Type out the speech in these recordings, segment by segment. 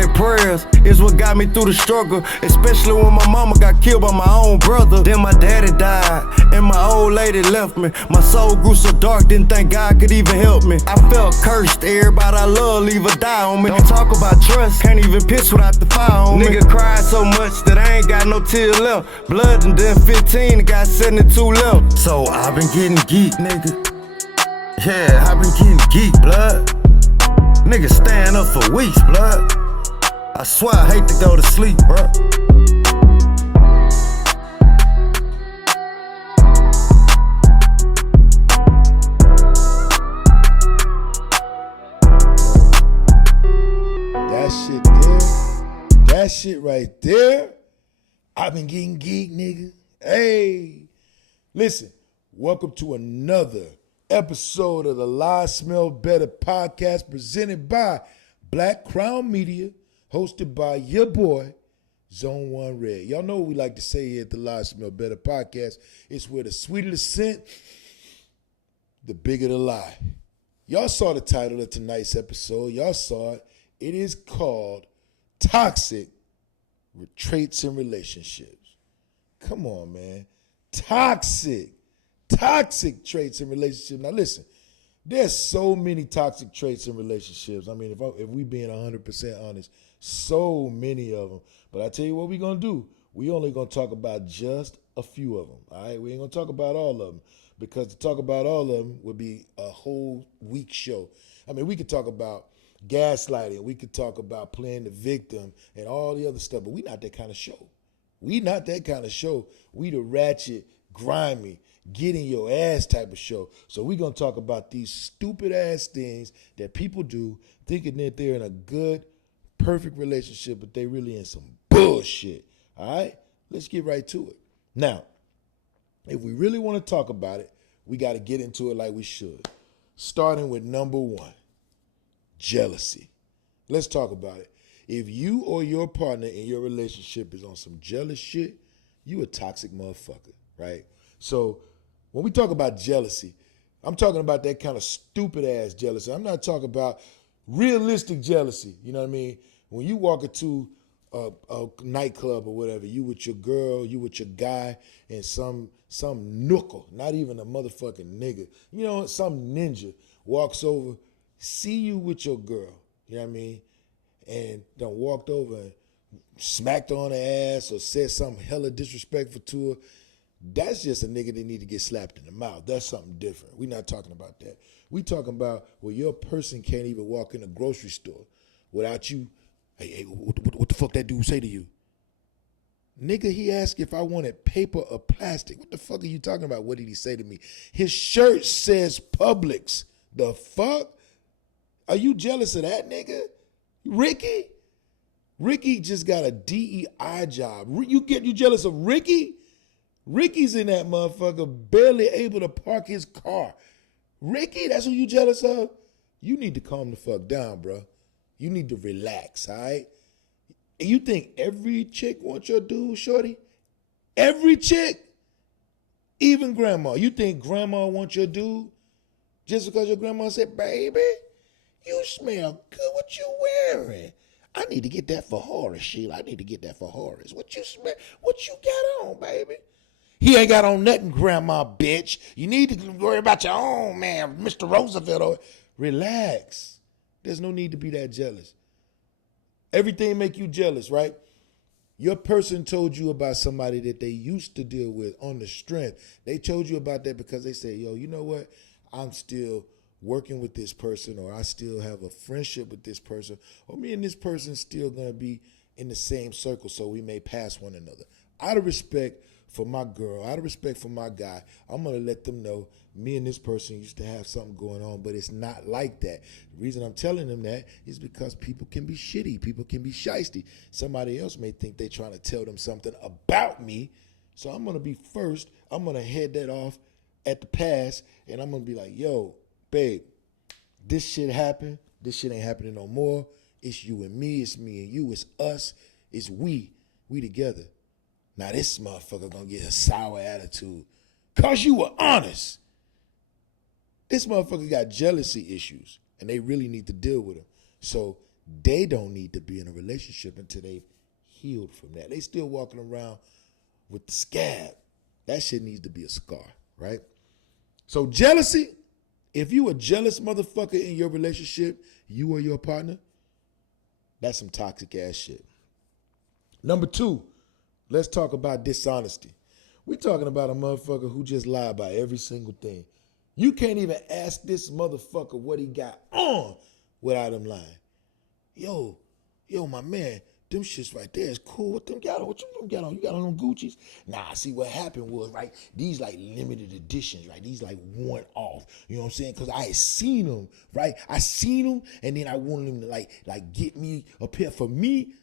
granted prayers is what got me through the struggle, especially when my mama got killed by my own brother. Then my daddy died, and my old lady left me. My soul grew so dark, didn't think God could even help me. I felt cursed, everybody I love leave or die on me. Don't talk about trust, can't even piss without the fire on me. Nigga cried so much that I ain't got no tear left. Blood and then 15, got 72 left. So I've been getting geek, nigga. Yeah, I've been getting geek, blood. Niggas staying up for weeks, blood. I swear I hate to go to sleep, bruh. That shit right there, I've been getting geek, nigga. Hey, listen, welcome to another episode of the Lie Smell Better podcast presented by Black Crown Media, hosted by your boy, Zone 1 Red. Y'all know what we like to say here at the Lie Smell Better podcast. It's where the sweeter the scent, the bigger the lie. Y'all saw the title of tonight's episode. Y'all saw it. It is called Toxic Traits in Relationships. Come on, man. Toxic traits in relationships. Now listen, there's so many toxic traits in relationships. I mean, if we being 100% honest, so many of them. But I tell you what we're going to do. We only going to talk about just a few of them. All right? We ain't going to talk about all of them, because to talk about all of them would be a whole week show. I mean, we could talk about gaslighting. We could talk about playing the victim and all the other stuff, but we not that kind of show. We not that kind of show. We the ratchet, grimy, get in your ass type of show. So we going to talk about these stupid ass things that people do thinking that they're in a good, perfect relationship, but they really in some bullshit. All right? Let's get right to it. Now, if we really want to talk about it, we got to get into it like we should. Starting with number one, jealousy. Let's talk about it. If you or your partner in your relationship is on some jealous shit, you a toxic motherfucker, right? So when we talk about jealousy, I'm talking about that kind of stupid ass jealousy. I'm not talking about realistic jealousy. You know what I mean? When you walk into a nightclub or whatever, you with your girl, you with your guy, and some nooker, not even a motherfucking nigga, you know, some ninja walks over, see you with your girl, you know what I mean, and done walked over and smacked her on the ass or said something hella disrespectful to her, that's just a nigga that need to get slapped in the mouth. That's something different. We're not talking about that. We talking about where your person can't even walk in a grocery store without you, hey, what the fuck that dude say to you? Nigga, he asked if I wanted paper or plastic. What the fuck are you talking about? What did he say to me? His shirt says Publix. The fuck? Are you jealous of that nigga? Ricky? Ricky just got a DEI job. You jealous of Ricky? Ricky's in that motherfucker barely able to park his car. Ricky, that's who you jealous of? You need to calm the fuck down, bro. You need to relax, all right? You think every chick wants your dude, shorty? Every chick? Even grandma. You think grandma wants your dude? Just because your grandma said, baby, you smell good. What you wearing? I need to get that for Horace, Sheila. I need to get that for Horace. What you smell? What you got on, baby? He ain't got on nothing, grandma, bitch. You need to worry about your own, man, Mr. Roosevelt. Relax. There's no need to be that jealous. Everything make you jealous, right? Your person told you about somebody that they used to deal with on the strength. They told you about that because they said, yo, you know what? I'm still working with this person, or I still have a friendship with this person, or me and this person still going to be in the same circle, so we may pass one another. Out of respect for my girl, out of respect for my guy, I'm going to let them know me and this person used to have something going on, but it's not like that. The reason I'm telling them that is because people can be shitty. People can be shysty. Somebody else may think they're trying to tell them something about me. So I'm going to be first. I'm going to head that off at the pass, and I'm going to be like, yo, babe, this shit happened. This shit ain't happening no more. It's you and me. It's me and you. It's us. It's we. We together. Now this motherfucker going to get a sour attitude because you were honest. This motherfucker got jealousy issues, and they really need to deal with them. So they don't need to be in a relationship until they've healed from that. They still walking around with the scab. That shit needs to be a scar, right? So jealousy, if you a jealous motherfucker in your relationship, you or your partner, that's some toxic ass shit. Number 2, let's talk about dishonesty. We talking about a motherfucker who just lie about every single thing. You can't even ask this motherfucker what he got on without him lying. Yo, my man, them shits right there is cool. What them got on? What you got on? You got on them Gucci's? Nah, see what happened was, right, these like limited editions, right? These like one off. You know what I'm saying? Because I had seen them, right? I seen them, and then I wanted them to like get me a pair for me.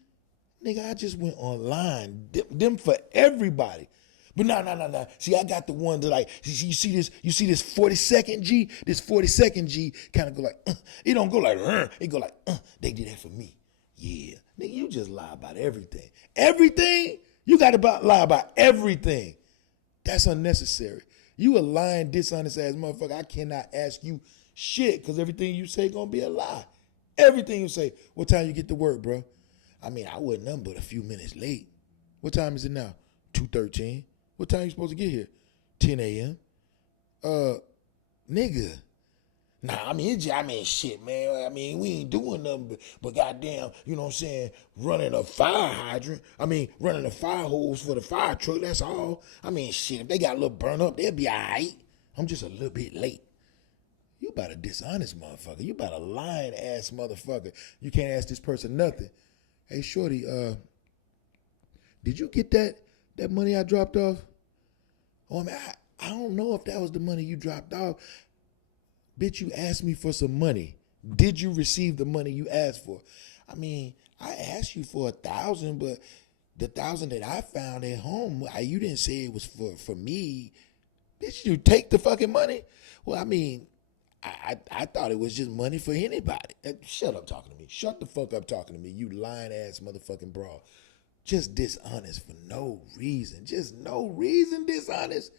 Nigga, I just went online. Them for everybody. But no. See, I got the one that like, you see this 42nd G? This 42nd G kind of go like, it don't go like, it go like, they did that for me. Yeah. Nigga, you just lie about everything. Everything? You got to lie about everything. That's unnecessary. You a lying, dishonest ass motherfucker. I cannot ask you shit because everything you say gonna be a lie. Everything you say. What time you get to work, bro? I mean, I wasn't nothing but a few minutes late. What time is it now? 2:13. What time you supposed to get here? 10 a.m. Nigga. Nah, I mean, shit, man. I mean, we ain't doing nothing but goddamn, you know what I'm saying, running a fire hydrant. I mean, running the fire hose for the fire truck, that's all. I mean, shit, if they got a little burn up, they'll be all right. I'm just a little bit late. You about a dishonest motherfucker. You about a lying ass motherfucker. You can't ask this person nothing. Hey, shorty, did you get that money I dropped off? Oh, man, I don't know if that was the money you dropped off. Bitch, you asked me for some money. Did you receive the money you asked for? I mean, I asked you for 1,000, but the 1,000 that I found at home, you didn't say it was for me. Bitch, you take the fucking money? Well, I mean, I thought it was just money for anybody. Shut up talking to me. Shut the fuck up talking to me, you lying ass motherfucking broad. Just dishonest for no reason. Just no reason dishonest.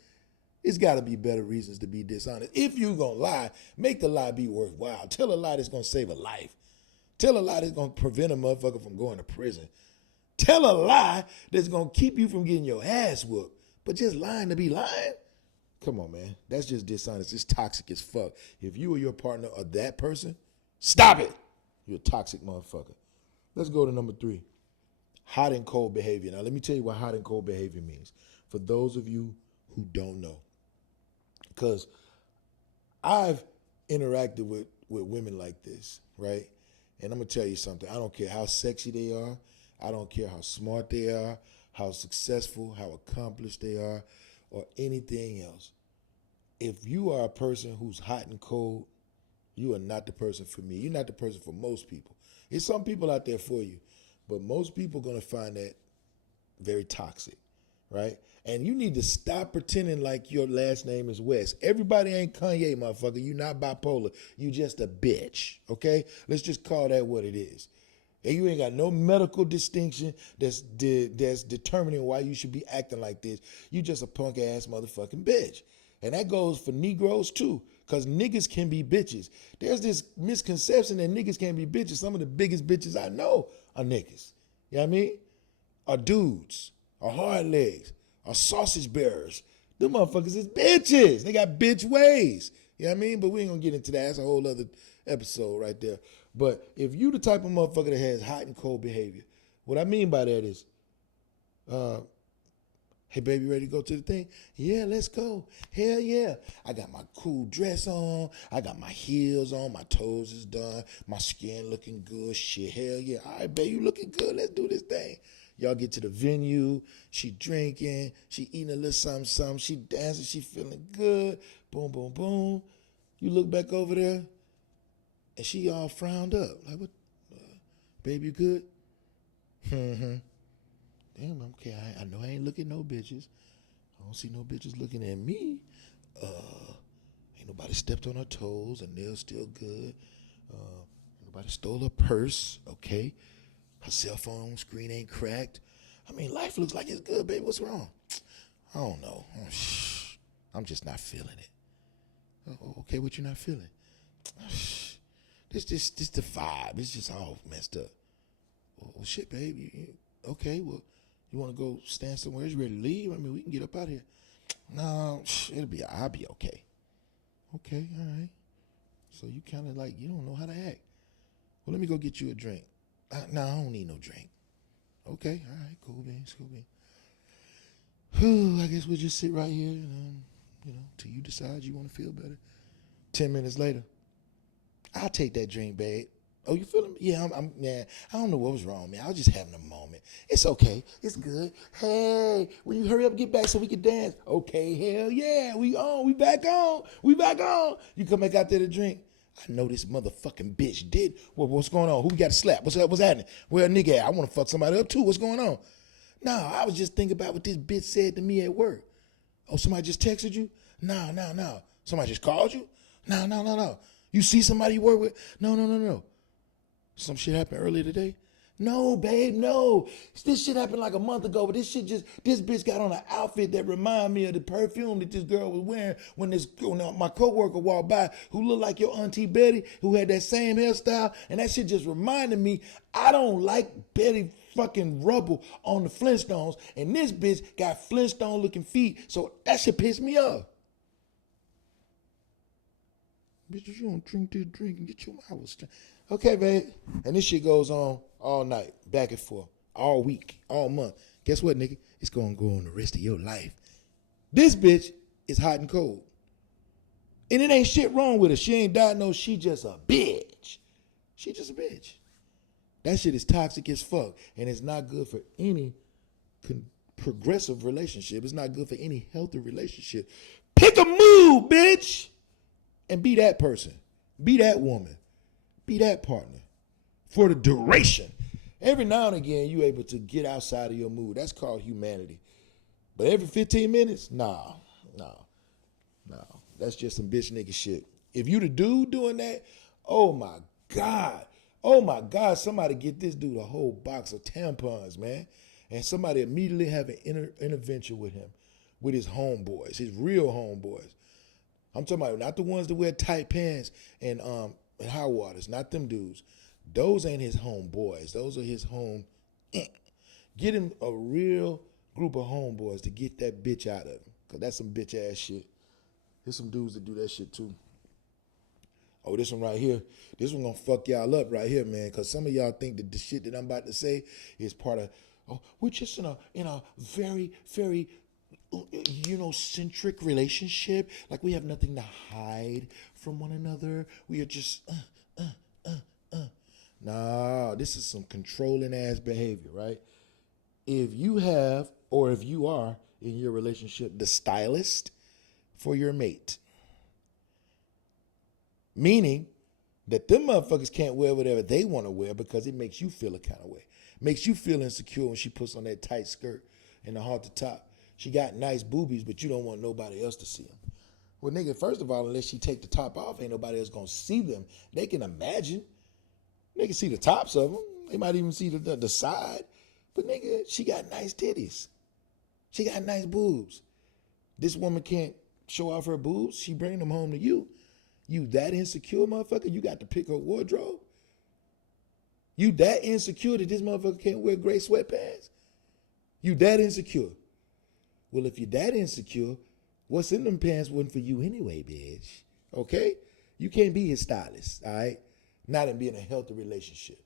It's got to be better reasons to be dishonest. If you gonna lie, make the lie be worthwhile. Tell a lie that's gonna save a life. Tell a lie that's gonna prevent a motherfucker from going to prison. Tell a lie that's gonna keep you from getting your ass whooped. But just lying to be lying? Come on, man. That's just dishonest. It's toxic as fuck. If you or your partner are that person, stop it. You're a toxic motherfucker. Let's go to number 3. Hot and cold behavior. Now, let me tell you what hot and cold behavior means. For those of you who don't know. Because I've interacted with women like this, right? And I'm going to tell you something. I don't care how sexy they are. I don't care how smart they are, how successful, how accomplished they are, or anything else. If you are a person who's hot and cold, you are not the person for me. You're not the person for most people. There's some people out there for you, but most people are going to find that very toxic, right? And you need to stop pretending like your last name is West. Everybody ain't Kanye, motherfucker. You not bipolar. You just a bitch, okay? Let's just call that what it is. And you ain't got no medical distinction that's determining why you should be acting like this. You just a punk ass motherfucking bitch. And that goes for Negroes too, because niggas can be bitches. There's this misconception that niggas can't be bitches. Some of the biggest bitches I know are niggas. You know what I mean? Are dudes, are hard legs, are sausage bearers. Them motherfuckers is bitches. They got bitch ways. You know what I mean? But we ain't gonna get into that. That's a whole other episode right there. But if you the type of motherfucker that has hot and cold behavior, what I mean by that is, hey, baby, ready to go to the thing? Yeah, let's go. Hell yeah. I got my cool dress on. I got my heels on. My toes is done. My skin looking good. Shit, hell yeah. All right, baby, you looking good. Let's do this thing. Y'all get to the venue. She drinking. She eating a little something. She dancing. She feeling good. Boom, boom, boom. You look back over there, and she all frowned up. Like, what? Baby, you good? Mm-hmm. Damn, okay, I know I ain't looking at no bitches. I don't see no bitches looking at me. Ain't nobody stepped on her toes. Her nails still good. Nobody stole her purse, okay? Her cell phone screen ain't cracked. I mean, life looks like it's good, baby. What's wrong? I don't know. I'm just not feeling it. Okay, what you not feeling? This the vibe. It's just all messed up. Well, shit, babe. Okay, well, you want to go stand somewhere? You ready to leave? I mean, we can get up out of here. No, I'll be okay. Okay, all right. So you kind of like, you don't know how to act. Well, let me go get you a drink. No, I don't need no drink. Okay, all right, cool beans. I guess we'll just sit right here and, till you decide you want to feel better. 10 minutes later, I'll take that drink, babe. Oh, you feeling me? Yeah, I don't know what was wrong, man. I was just having a moment. It's okay. It's good. Hey, will you hurry up and get back so we can dance? Okay, hell yeah. We on. We back on. You come back out there to drink. I know this motherfucking bitch did. What's going on? Who we got to slap? What's happening? Where a nigga at? I want to fuck somebody up too. What's going on? No, I was just thinking about what this bitch said to me at work. Oh, somebody just texted you? No. Somebody just called you? No. You see somebody you work with? No. Some shit happened earlier today? No, babe, no. This shit happened like a month ago, but this bitch got on an outfit that reminded me of the perfume that this girl was wearing when my coworker walked by who looked like your Auntie Betty, who had that same hairstyle, and that shit just reminded me, I don't like Betty fucking Rubble on the Flintstones, and this bitch got Flintstone looking feet, so that shit pissed me off. Bitch, you don't drink this drink and get your mouth straight. Okay, babe. And this shit goes on all night, back and forth, all week, all month. Guess what, nigga? It's going to go on the rest of your life. This bitch is hot and cold. And it ain't shit wrong with her. She ain't diagnosed. She just a bitch. She just a bitch. That shit is toxic as fuck. And it's not good for any progressive relationship. It's not good for any healthy relationship. Pick a move, bitch. And be that person. Be that woman. Be that partner. For the duration. Every now and again, you able to get outside of your mood. That's called humanity. But every 15 minutes, no. That's just some bitch nigga shit. If you the dude doing that, oh my God, somebody get this dude a whole box of tampons, man. And somebody immediately have an intervention with him, with his homeboys, his real homeboys. I'm talking about not the ones that wear tight pants and high waters, not them dudes. Those ain't his homeboys. Those are his home. Get him a real group of homeboys to get that bitch out of him. Because that's some bitch ass shit. There's some dudes that do that shit too. Oh, this one right here. This one gonna fuck y'all up right here, man. Because some of y'all think that the shit that I'm about to say is part of, we're just in a very, very, centric relationship. Like we have nothing to hide from one another. We are just, Nah, this is some controlling ass behavior, right? If you have, or if you are in your relationship, the stylist for your mate, meaning that them motherfuckers can't wear whatever they want to wear because it makes you feel a kind of way. Makes you feel insecure when she puts on that tight skirt and the halter top. She got nice boobies, but you don't want nobody else to see them. Well, nigga, first of all, unless she take the top off, ain't nobody else gonna see them. They can imagine. They can see the tops of them. They might even see the side. But nigga, she got nice titties. She got nice boobs. This woman can't show off her boobs. She bring them home to you. You that insecure, motherfucker? You got to pick her wardrobe? You that insecure that this motherfucker can't wear gray sweatpants? You that insecure? Well, if you're that insecure, what's in them pants wasn't for you anyway, bitch. Okay? You can't be his stylist, all right? Not in being a healthy relationship,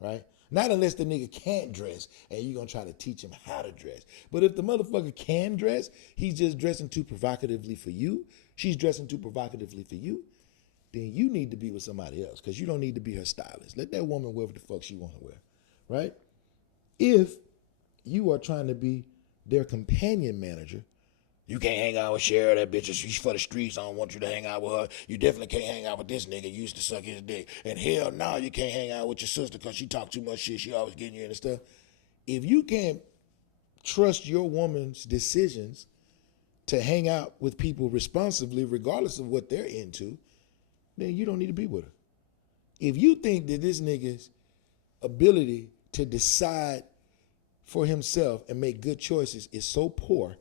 right? Not unless the nigga can't dress and you're going to try to teach him how to dress. But if the motherfucker can dress, he's just dressing too provocatively for you, she's dressing too provocatively for you, then you need to be with somebody else because you don't need to be her stylist. Let that woman wear what the fuck she want to wear, right? If you are trying to be their companion manager, you can't hang out with Cheryl, that bitch. She's for the streets. I don't want you to hang out with her. You definitely can't hang out with this nigga. You used to suck his dick. And hell no, you can't hang out with your sister because she talk too much shit. She always getting you in and stuff. If you can't trust your woman's decisions to hang out with people responsibly, regardless of what they're into, then you don't need to be with her. If you think that this nigga's ability to decide for himself and make good choices is so poor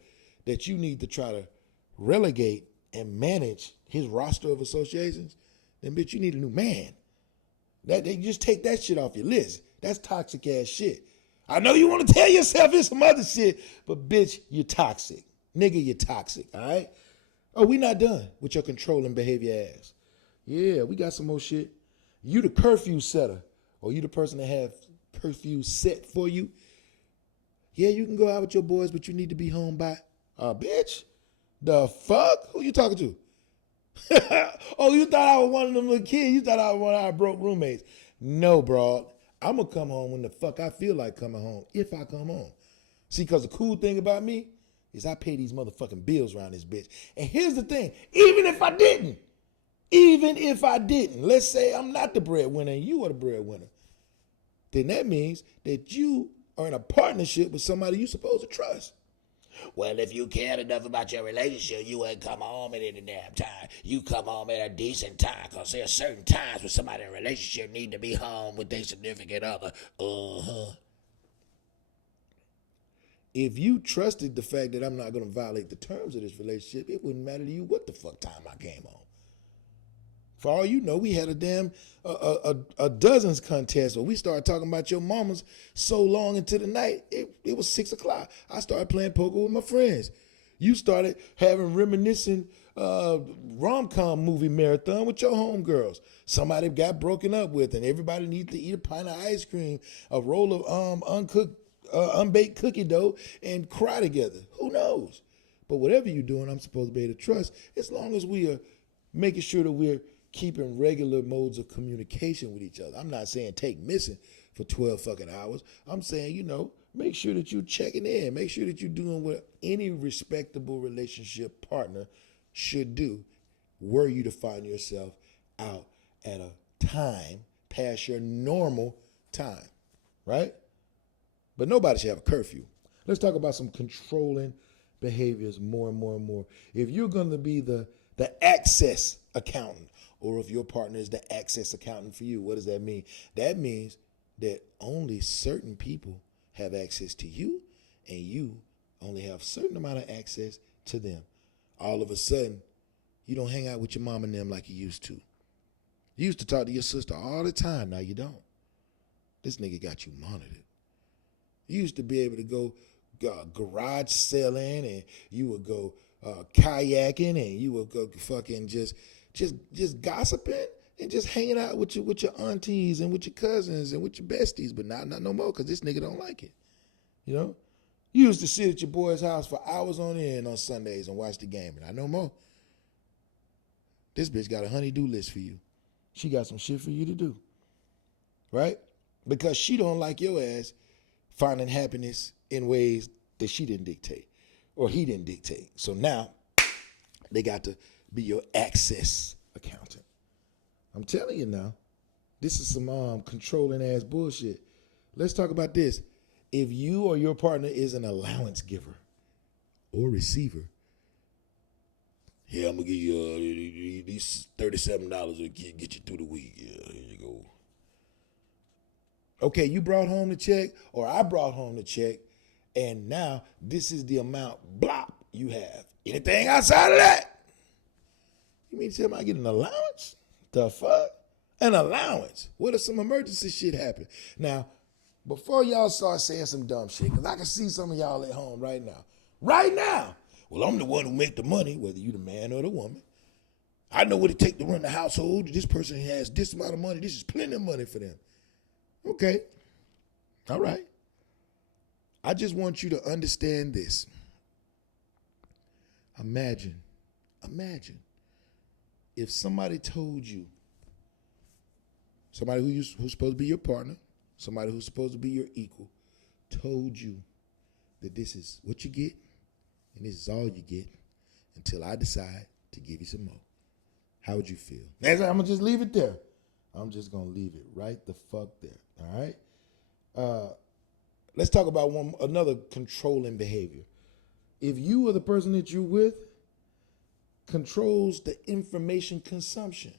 that you need to try to relegate and manage his roster of associations, then bitch, you need a new man. They just take that shit off your list. That's toxic ass shit. I know you want to tell yourself it's some other shit, but bitch, you're toxic. Nigga, you're toxic, all right? Oh, we not done with your controlling behavior ass. Yeah, we got some more shit. You the curfew setter, or you the person that have curfew set for you. Yeah, you can go out with your boys, but you need to be home by, bitch. The fuck? Who you talking to? Oh, you thought I was one of them little kids. You thought I was one of our broke roommates. No, bro. I'm going to come home when the fuck I feel like coming home, if I come home. See, because the cool thing about me is I pay these motherfucking bills around this bitch. And here's the thing. Even if I didn't, let's say I'm not the breadwinner and you are the breadwinner, then that means that you are in a partnership with somebody you're supposed to trust. Well, if you cared enough about your relationship, you wouldn't come home at any damn time. You come home at a decent time, because there are certain times when somebody in a relationship need to be home with their significant other. If you trusted the fact that I'm not going to violate the terms of this relationship, it wouldn't matter to you what the fuck time I came home. For all you know, we had a damn a dozens contest where we started talking about your mamas so long into the night. It was 6 o'clock. I started playing poker with my friends. You started having reminiscent rom-com movie marathon with your homegirls. Somebody got broken up with, and everybody needs to eat a pint of ice cream, a roll of unbaked cookie dough, and cry together. Who knows? But whatever you're doing, I'm supposed to be able to trust, as long as we are making sure that we're keeping regular modes of communication with each other. I'm not saying take missing for 12 fucking hours. I'm saying, make sure that you're checking in. Make sure that you're doing what any respectable relationship partner should do were you to find yourself out at a time past your normal time, right? But nobody should have a curfew. Let's talk about some controlling behaviors more and more and more. If you're going to be the access accountant, or if your partner is the access accountant for you, what does that mean? That means that only certain people have access to you, and you only have a certain amount of access to them. All of a sudden, you don't hang out with your mom and them like you used to. You used to talk to your sister all the time. Now you don't. This nigga got you monitored. You used to be able to go garage selling, and you would go kayaking, and you would go fucking just gossiping and just hanging out with your aunties and with your cousins and with your besties, but not no more, because this nigga don't like it. You used to sit at your boy's house for hours on end on Sundays and watch the game, and not no more. This bitch got a honey-do list for you. She got some shit for you to do, right? Because she don't like your ass finding happiness in ways that she didn't dictate or he didn't dictate. So now they got to be your access accountant. I'm telling you now, this is some controlling ass bullshit. Let's talk about this. If you or your partner is an allowance giver or receiver, yeah, I'm gonna give you these $37 to get you through the week. Yeah, here you go. Okay, you brought home the check, or I brought home the check, and now this is the amount blop you have. Anything outside of that? You mean to tell me I get an allowance? The fuck? An allowance? What if some emergency shit happen? Now, before y'all start saying some dumb shit, because I can see some of y'all at home right now. Right now! Well, I'm the one who make the money, whether you the man or the woman. I know what it takes to run the household. This person has this amount of money. This is plenty of money for them. Okay. All right. I just want you to understand this. Imagine if somebody told you, somebody who's supposed to be your partner, somebody who's supposed to be your equal, told you that this is what you get and this is all you get until I decide to give you some more. How would you feel? I'm going to just leave it there. I'm just going to leave it right the fuck there. All right? Let's talk about another controlling behavior. If you or the person that you're with controls the information consumption,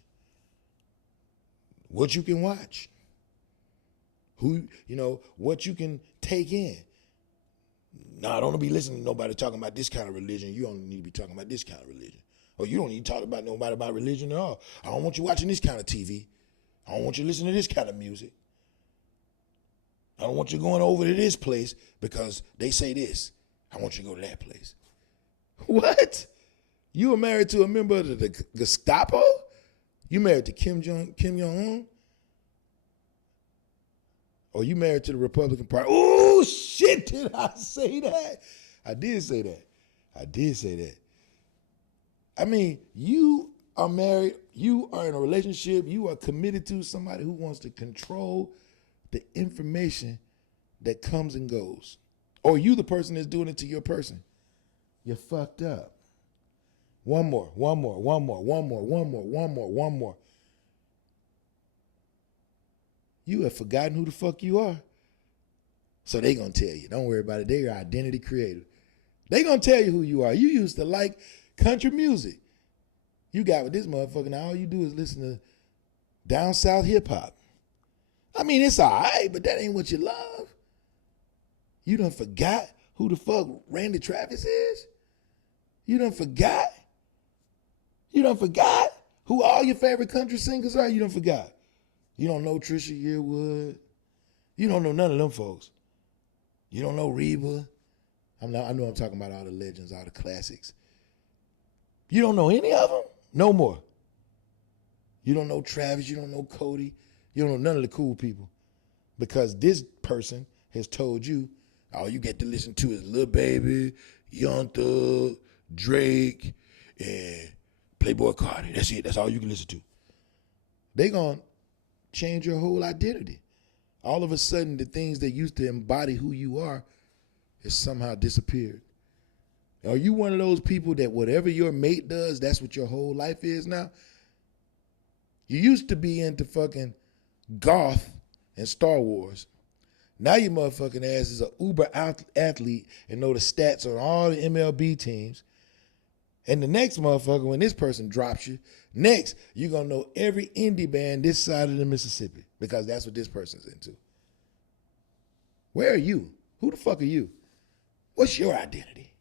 what you can watch, what you can take in. No, I don't want to be listening to nobody talking about this kind of religion. You don't need to be talking about this kind of religion. Or you don't need to talk about nobody about religion at all. I don't want you watching this kind of TV. I don't want you to listen to this kind of music. I don't want you going over to this place because they say this. I want you to go to that place. What? You were married to a member of the Gestapo? You married to Kim Jong-un? Or you married to the Republican Party? Oh, shit, did I say that? I did say that. I mean, you are married, you are in a relationship, you are committed to somebody who wants to control the information that comes and goes. Or you the person that's doing it to your person. You're fucked up. One more. You have forgotten who the fuck you are. So they gonna tell you. Don't worry about it. They're your identity creator. They gonna tell you who you are. You used to like country music. You got with this motherfucker. Now all you do is listen to down south hip hop. I mean, it's all right, but that ain't what you love. You done forgot who the fuck Randy Travis is? You done forgot? You done forgot who all your favorite country singers are? You done forgot. You don't know Trisha Yearwood. You don't know none of them folks. You don't know Reba. I know I'm talking about all the legends, all the classics. You don't know any of them? No more. You don't know Travis. You don't know Cody. You don't know none of the cool people. Because this person has told you all you get to listen to is Lil Baby, Young Thug, Drake, and Playboy Cardi. That's it. That's all you can listen to. They gonna change your whole identity. All of a sudden, the things that used to embody who you are has somehow disappeared. Are you one of those people that whatever your mate does, that's what your whole life is now? You used to be into fucking goth and Star Wars. Now your motherfucking ass is an uber athlete and know the stats on all the MLB teams. And the next motherfucker, when this person drops you, next, you're going to know every indie band this side of the Mississippi because that's what this person's into. Where are you? Who the fuck are you? What's your identity?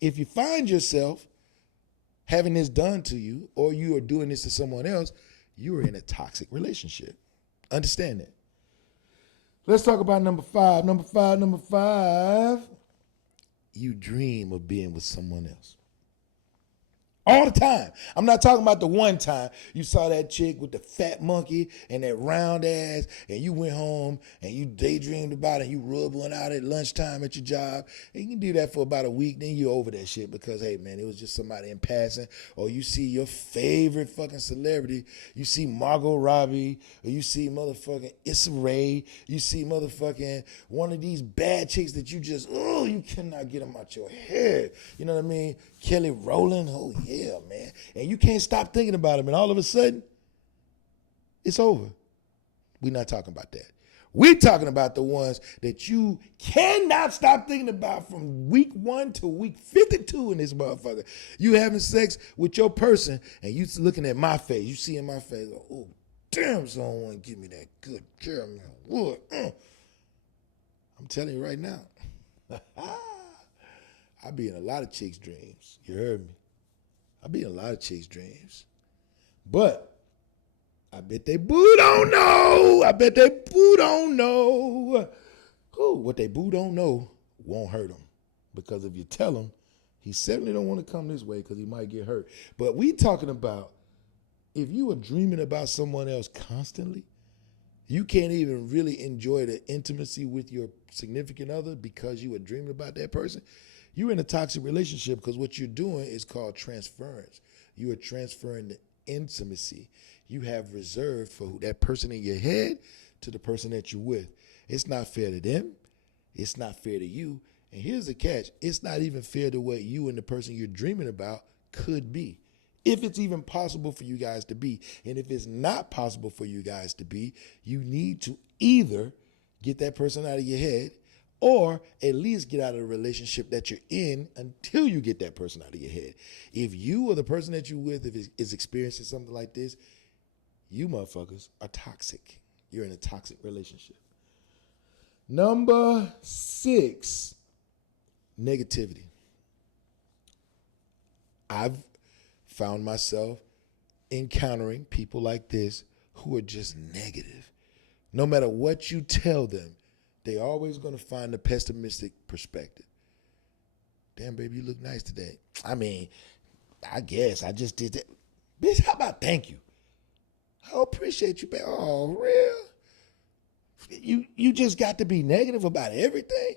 If you find yourself having this done to you or you are doing this to someone else, you are in a toxic relationship. Understand that. Let's talk about number five. Number five. You dream of being with someone else. All the time. I'm not talking about the one time you saw that chick with the fat monkey and that round ass and you went home and you daydreamed about it and you rubbed one out at lunchtime at your job. And you can do that for about a week, then you're over that shit because, hey, man, it was just somebody in passing. Or you see your favorite fucking celebrity. You see Margot Robbie or you see motherfucking Issa Rae. You see motherfucking one of these bad chicks that you just, you cannot get them out your head. You know what I mean? Kelly Rowland, oh yeah, man. And you can't stop thinking about him. And all of a sudden, it's over. We're not talking about that. We're talking about the ones that you cannot stop thinking about from week 1 to week 52 in this motherfucker. You having sex with your person and you looking at my face. You see in my face, oh, damn, someone give me that good caramel wood. I'm telling you right now. I be in a lot of chicks' dreams. You heard me. I be in a lot of chicks' dreams. But I bet they boo don't know. What they boo don't know won't hurt them. Because if you tell him, he certainly don't want to come this way because he might get hurt. But we talking about if you are dreaming about someone else constantly, you can't even really enjoy the intimacy with your significant other because you are dreaming about that person. You're in a toxic relationship because what you're doing is called transference. You are transferring the intimacy you have reserved for that person in your head to the person that you're with. It's not fair to them. It's not fair to you. And here's the catch. It's not even fair to what you and the person you're dreaming about could be. If it's even possible for you guys to be. And if it's not possible for you guys to be, you need to either get that person out of your head or at least get out of the relationship that you're in until you get that person out of your head. If you or the person that you're with is experiencing something like this, you motherfuckers are toxic. You're in a toxic relationship. Number 6, negativity. I've found myself encountering people like this who are just negative. No matter what you tell them, they always going to find a pessimistic perspective. Damn, baby, you look nice today. I mean, I guess I just did that. Bitch, how about thank you? I appreciate you, baby. Oh, real? You just got to be negative about everything?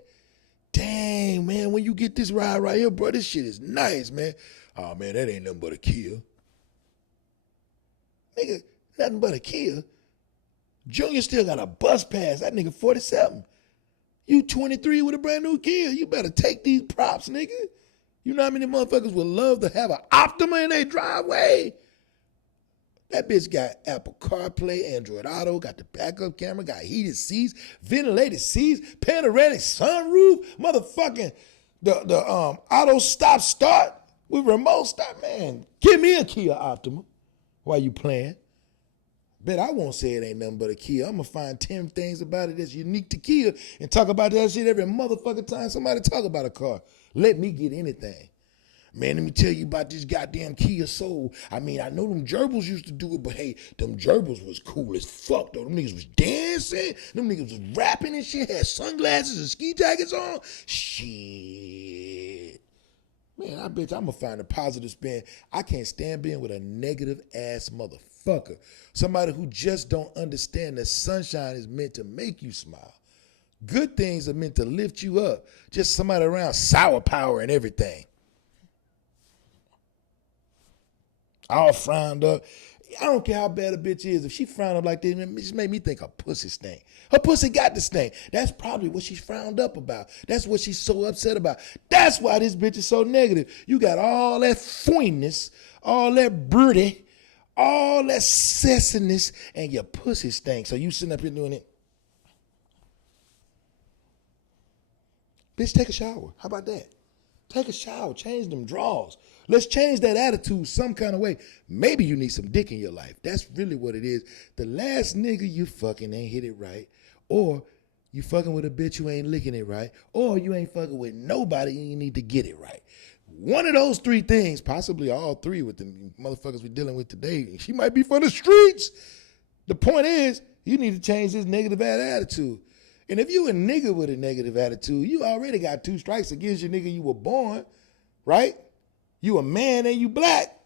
Dang, man, when you get this ride right here, bro, this shit is nice, man. Oh, man, that ain't nothing but a Kia. Nigga, nothing but a Kia. Junior still got a bus pass. That nigga 47. You 23 with a brand new Kia. You better take these props, nigga. You know how many motherfuckers would love to have an Optima in their driveway? That bitch got Apple CarPlay, Android Auto, got the backup camera, got heated seats, ventilated seats, panoramic sunroof, motherfucking the auto start with remote start. Man, give me a Kia Optima while you playing. Bet I won't say it ain't nothing but a Kia. I'm going to find 10 things about it that's unique to Kia and talk about that shit every motherfucking time somebody talk about a car. Let me get anything. Man, let me tell you about this goddamn Kia Soul. I mean, I know them gerbils used to do it, but hey, them gerbils was cool as fuck, though. Them niggas was dancing. Them niggas was rapping and shit, had sunglasses and ski jackets on. Shit. Man, I bet you I'm going to find a positive spin. I can't stand being with a negative-ass motherfucker. Somebody who just don't understand that sunshine is meant to make you smile. Good things are meant to lift you up. Just somebody around sour power and everything. All frowned up. I don't care how bad a bitch is. If she frowned up like this, it just made me think her pussy stink. Her pussy got to stink. That's probably what she's frowned up about. That's what she's so upset about. That's why this bitch is so negative. You got all that foiness, all that broody, all that sassiness, and your pussy stinks. So you sitting up here doing it. Bitch, take a shower. How about that? Take a shower. Change them drawers. Let's change that attitude some kind of way. Maybe you need some dick in your life. That's really what it is. The last nigga you fucking ain't hit it right. Or you fucking with a bitch who ain't licking it right. Or you ain't fucking with nobody and you need to get it right. One of those three things, possibly all three with the motherfuckers we're dealing with today, she might be for the streets. The point is, you need to change this negative attitude. And if you a nigga with a negative attitude, you already got 2 strikes against you, nigga. You were born, right? You a man and you black.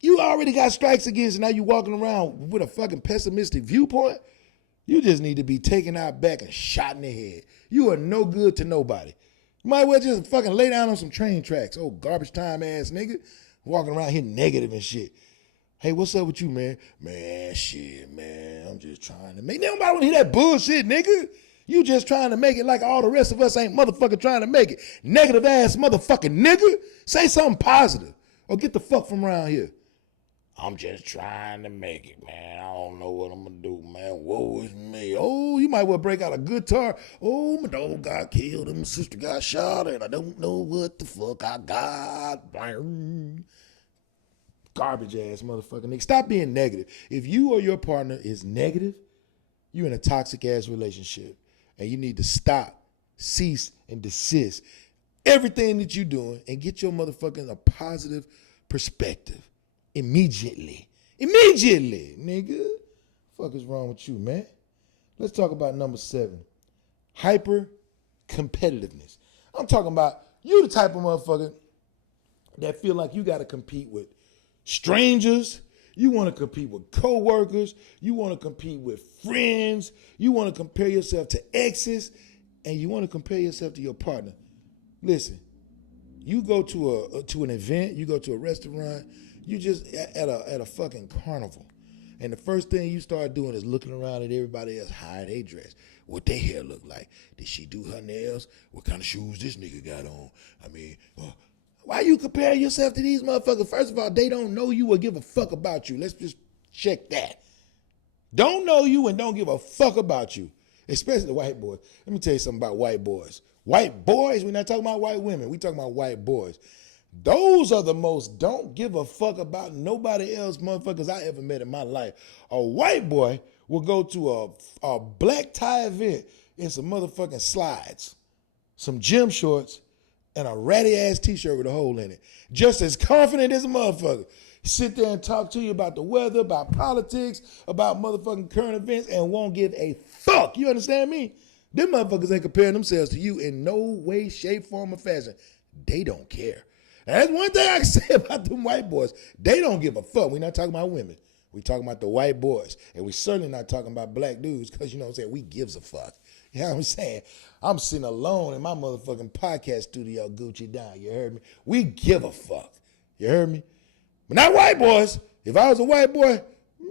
You already got strikes against you. Now you walking around with a fucking pessimistic viewpoint. You just need to be taken out back and shot in the head. You are no good to nobody. You might well just fucking lay down on some train tracks. Oh, garbage time ass nigga. Walking around here negative and shit. Hey, what's up with you, man? Man, shit, man. I'm just trying to make. Nobody want to hear that bullshit, nigga. You just trying to make it like all the rest of us ain't motherfucking trying to make it. Negative ass motherfucking nigga. Say something positive or get the fuck from around here. I'm just trying to make it, man. I don't know what I'm going to do, man. Woe is me. Oh, you might well break out a guitar. Oh, my dog got killed and my sister got shot and I don't know what the fuck I got. Garbage ass motherfucking nigga. Stop being negative. If you or your partner is negative, you're in a toxic ass relationship. And you need to stop, cease, and desist everything that you're doing and get your motherfucking a positive perspective immediately. Immediately, nigga. Fuck is wrong with you, man? Let's talk about number 7. Hyper-competitiveness. I'm talking about you the type of motherfucker that feel like you got to compete with strangers. You want to compete with coworkers. You want to compete with friends. You want to compare yourself to exes, and you want to compare yourself to your partner. Listen, you go to an event, you go to a restaurant, you just at a fucking carnival, and the first thing you start doing is looking around at everybody else, how they dress, what their hair look like, did she do her nails, what kind of shoes this nigga got on. I mean, why you compare yourself to these motherfuckers? First of all, they don't know you or give a fuck about you. Let's just check that. Don't know you and don't give a fuck about you, especially the white boys. Let me tell you something about white boys. White boys, we're not talking about white women. We're talking about white boys. Those are the most don't give a fuck about nobody else motherfuckers I ever met in my life. A white boy will go to a black tie event in some motherfucking slides, some gym shorts, and a ratty ass t-shirt with a hole in it. Just as confident as a motherfucker. sit there and talk to you about the weather, about politics, about motherfucking current events, and won't give a fuck. You understand me? Them motherfuckers ain't comparing themselves to you in no way, shape, form, or fashion. They don't care. And that's one thing I can say about them white boys. They don't give a fuck. We're not talking about women. We're talking about the white boys. And we're certainly not talking about black dudes because, you know what I'm saying, we gives a fuck. You know what I'm saying? I'm sitting alone in my motherfucking podcast studio, Gucci down. You heard me? We give a fuck. You heard me? But not white boys. If I was a white boy,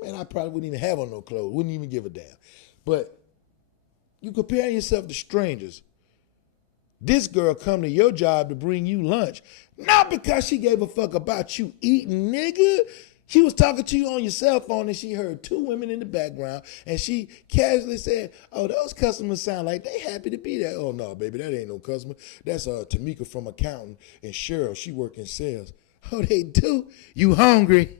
man, I probably wouldn't even have on no clothes. Wouldn't even give a damn. But you compare yourself to strangers. This girl come to your job to bring you lunch. Not because she gave a fuck about you eating, nigga. She was talking to you on your cell phone and she heard two women in the background and she casually said, oh, those customers sound like they happy to be there. Oh, no, baby, that ain't no customer. That's Tamika from accounting and Cheryl, she work in sales. Oh, they do? You hungry?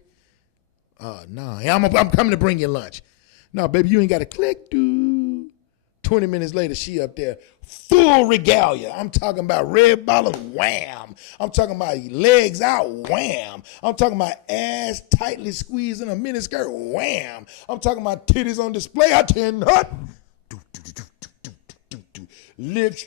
No, I'm coming to bring you lunch. No, baby, you ain't got to click, dude. 20 minutes later, she up there, full regalia. I'm talking about red bottoms, wham. I'm talking about legs out, wham. I'm talking about ass tightly squeezed in a miniskirt, wham. I'm talking about titties on display. I tell you not. Lips,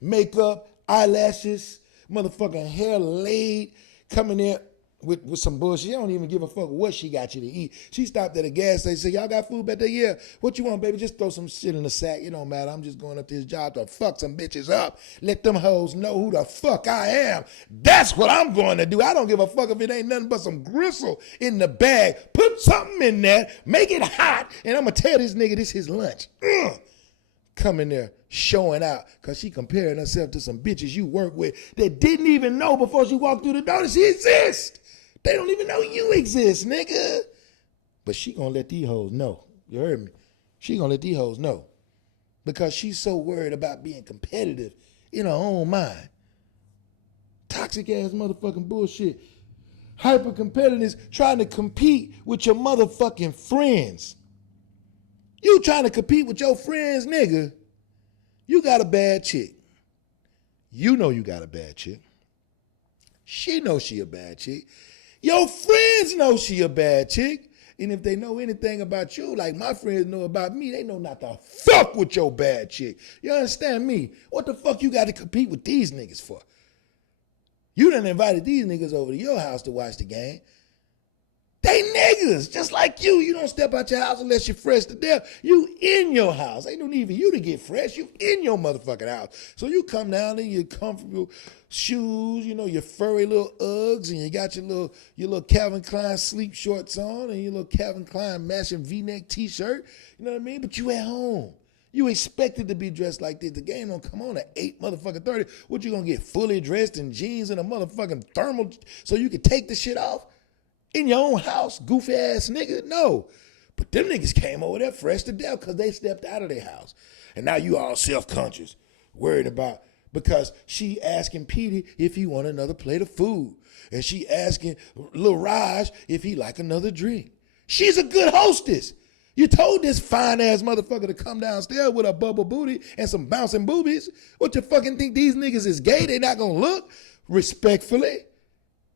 makeup, eyelashes, motherfucking hair laid, coming in with some bullshit. She don't even give a fuck what she got you to eat. She stopped at a gas station, said, y'all got food back there? Yeah. What you want, baby? Just throw some shit in the sack. It don't matter. I'm just going up to this job to fuck some bitches up. Let them hoes know who the fuck I am. That's what I'm going to do. I don't give a fuck if it ain't nothing but some gristle in the bag. Put something in there, make it hot, and I'm going to tell this nigga this is lunch. Come in there showing out because she comparing herself to some bitches you work with that didn't even know before she walked through the door that she exists. They don't even know you exist, nigga. But she gonna let these hoes know. You heard me? She gonna let these hoes know. Because she's so worried about being competitive in her own mind. Toxic ass motherfucking bullshit. Hyper-competitiveness, trying to compete with your motherfucking friends. You trying to compete with your friends, nigga. You got a bad chick. You know you got a bad chick. She knows she a bad chick. Your friends know she a bad chick. And if they know anything about you, like my friends know about me, they know not to fuck with your bad chick. You understand me? What the fuck you got to compete with these niggas for? You done invited these niggas over to your house to watch the game. They niggas, just like you. You don't step out your house unless you're fresh to death. You in your house. Ain't no need for you to get fresh. You in your motherfucking house. So you come down in your comfortable shoes, you know, your furry little Uggs, and you got your little Calvin Klein sleep shorts on and your little Calvin Klein matching V-neck t-shirt. You know what I mean? But you at home. You expected to be dressed like this. The game don't come on at 8:30. What you gonna get fully dressed in jeans and a motherfucking thermal so you can take the shit off? In your own house, goofy ass nigga? No. But them niggas came over there fresh to death because they stepped out of their house. And now you all self-conscious, worried about, because she asking Petey if he want another plate of food. And she asking Lil Raj if he like another drink. She's a good hostess. You told this fine ass motherfucker to come downstairs with a bubble booty and some bouncing boobies. What you fucking think these niggas is gay? They not gonna look respectfully?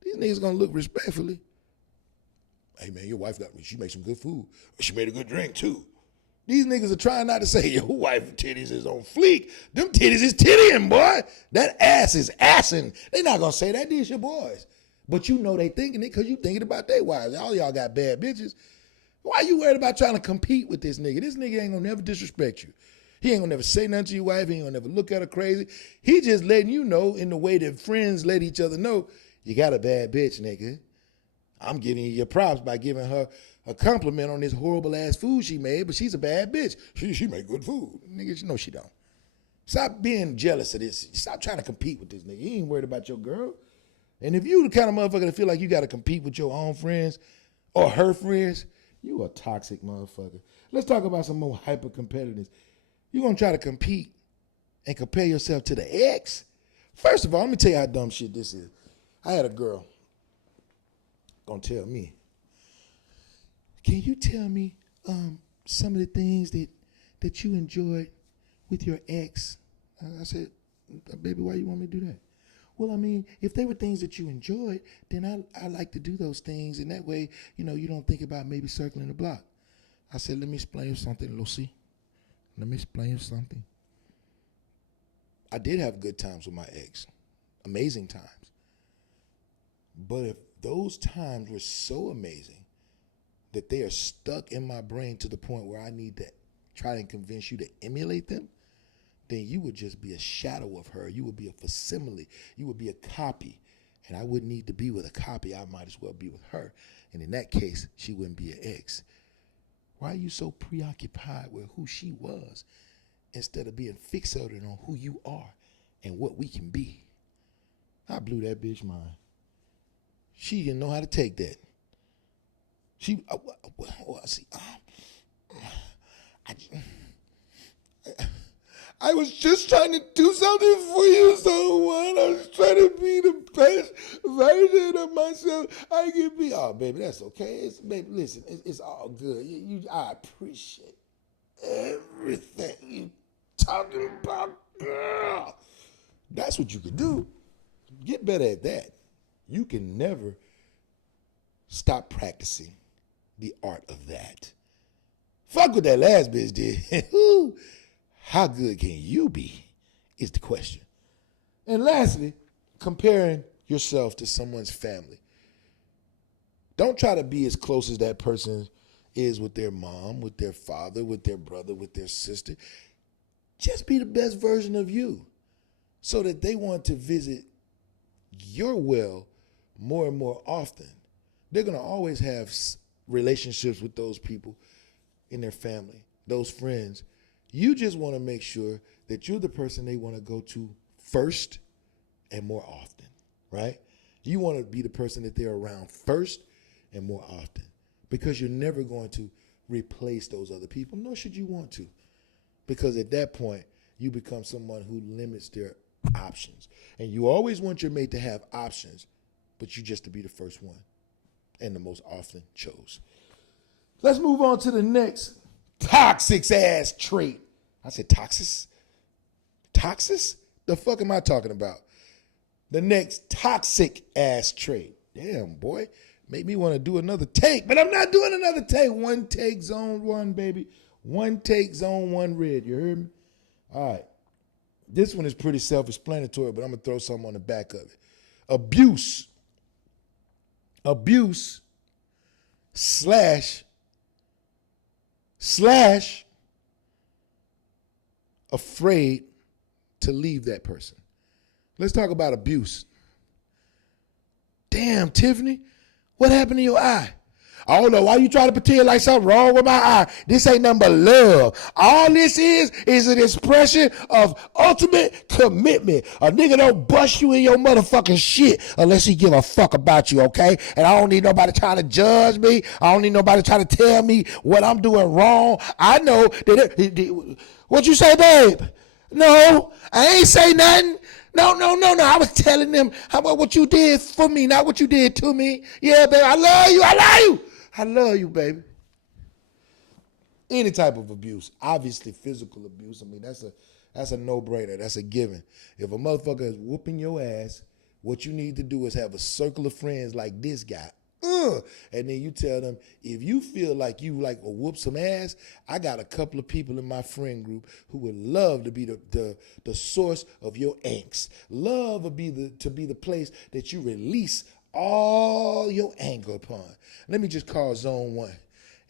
These niggas gonna look respectfully. Hey man, your wife got me. She makes some good food. She made a good drink too. These niggas are trying not to say your wife titties is on fleek. Them titties is tittying, boy. That ass is assing. They not gonna say that. These your boys. But you know they thinking it because you thinking about their wives. All y'all got bad bitches. Why you worried about trying to compete with this nigga? This nigga ain't gonna never disrespect you. He ain't gonna never say nothing to your wife. He ain't gonna never look at her crazy. He just letting you know in the way that friends let each other know, you got a bad bitch, nigga. I'm giving you your props by giving her a compliment on this horrible ass food she made, but she's a bad bitch. She make good food. Nigga, no, she don't. Stop being jealous of this. Stop trying to compete with this nigga. He ain't worried about your girl. And if you the kind of motherfucker that feel like you got to compete with your own friends or her friends, you a toxic motherfucker. Let's talk about some more hyper-competitiveness. You gonna try to compete and compare yourself to the ex? First of all, let me tell you how dumb shit this is. I had a girl gonna tell me, can you tell me some of the things that you enjoyed with your ex? I said, baby, why you want me to do that? Well, I mean, if they were things that you enjoyed, then I like to do those things. And that way, you don't think about maybe circling the block. I said, let me explain you something, Lucy. Let me explain you something. I did have good times with my ex. Amazing times. But if those times were so amazing that they are stuck in my brain to the point where I need to try and convince you to emulate them, then you would just be a shadow of her. You would be a facsimile. You would be a copy. And I wouldn't need to be with a copy. I might as well be with her. And in that case, she wouldn't be an ex. Why are you so preoccupied with who she was instead of being fixated on who you are and what we can be? I blew that bitch mind. She didn't know how to take that. I was just trying to do something for you, someone. I was trying to be the best version of myself I can be. Oh, baby, that's okay. Baby, listen, it's all good. I appreciate everything you talking about, girl. That's what you can do. Get better at that. You can never stop practicing the art of that. Fuck what that last bitch did. How good can you be is the question. And lastly, comparing yourself to someone's family. Don't try to be as close as that person is with their mom, with their father, with their brother, with their sister. Just be the best version of you so that they want to visit your well more and more often. They're going to always have relationships with those people in their family, those friends. You just want to make sure that you're the person they want to go to first and more often, right? You want to be the person that they're around first and more often because you're never going to replace those other people, nor should you want to, because at that point, you become someone who limits their options. And you always want your mate to have options, but you just to be the first one and the most often chose. Let's move on to the next toxic ass trait. I said toxic? Toxic? The fuck am I talking about? The next toxic ass trait. Damn, boy. Make me want to do another take, but I'm not doing another take. One take, zone one, baby. One take, zone one, red. You heard me? All right. This one is pretty self-explanatory, but I'm going to throw something on the back of it. Abuse slash afraid to leave that person. Let's talk about abuse. Damn, Tiffany, what happened to your eye? I don't know why you try to pretend like something wrong with my eye. This ain't nothing but love. All this is an expression of ultimate commitment. A nigga don't bust you in your motherfucking shit unless he give a fuck about you, okay? And I don't need nobody trying to judge me. I don't need nobody trying to tell me what I'm doing wrong. I know that what you say, babe? No, I ain't say nothing. No. I was telling them how about what you did for me, not what you did to me. Yeah, baby, I love you. I love you, baby. Any type of abuse, obviously physical abuse. I mean, that's a no-brainer. That's a given. If a motherfucker is whooping your ass, what you need to do is have a circle of friends like this guy. And then you tell them, if you feel like you like to whoop some ass, I got a couple of people in my friend group who would love to be the source of your angst. Love to be the place that you release all your anger upon. Let me just call Zone 1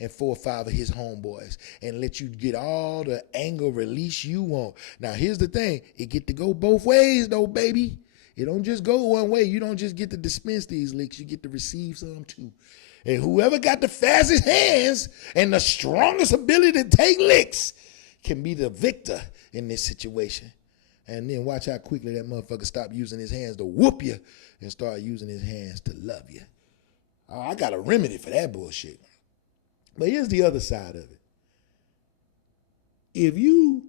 and 4 or 5 of his homeboys and let you get all the anger release you want. Now, here's the thing. It get to go both ways, though, baby. It don't just go one way. You don't just get to dispense these licks. You get to receive some, too. And whoever got the fastest hands and the strongest ability to take licks can be the victor in this situation. And then watch how quickly that motherfucker stop using his hands to whoop you and start using his hands to love you. I got a remedy for that bullshit. But here's the other side of it. If you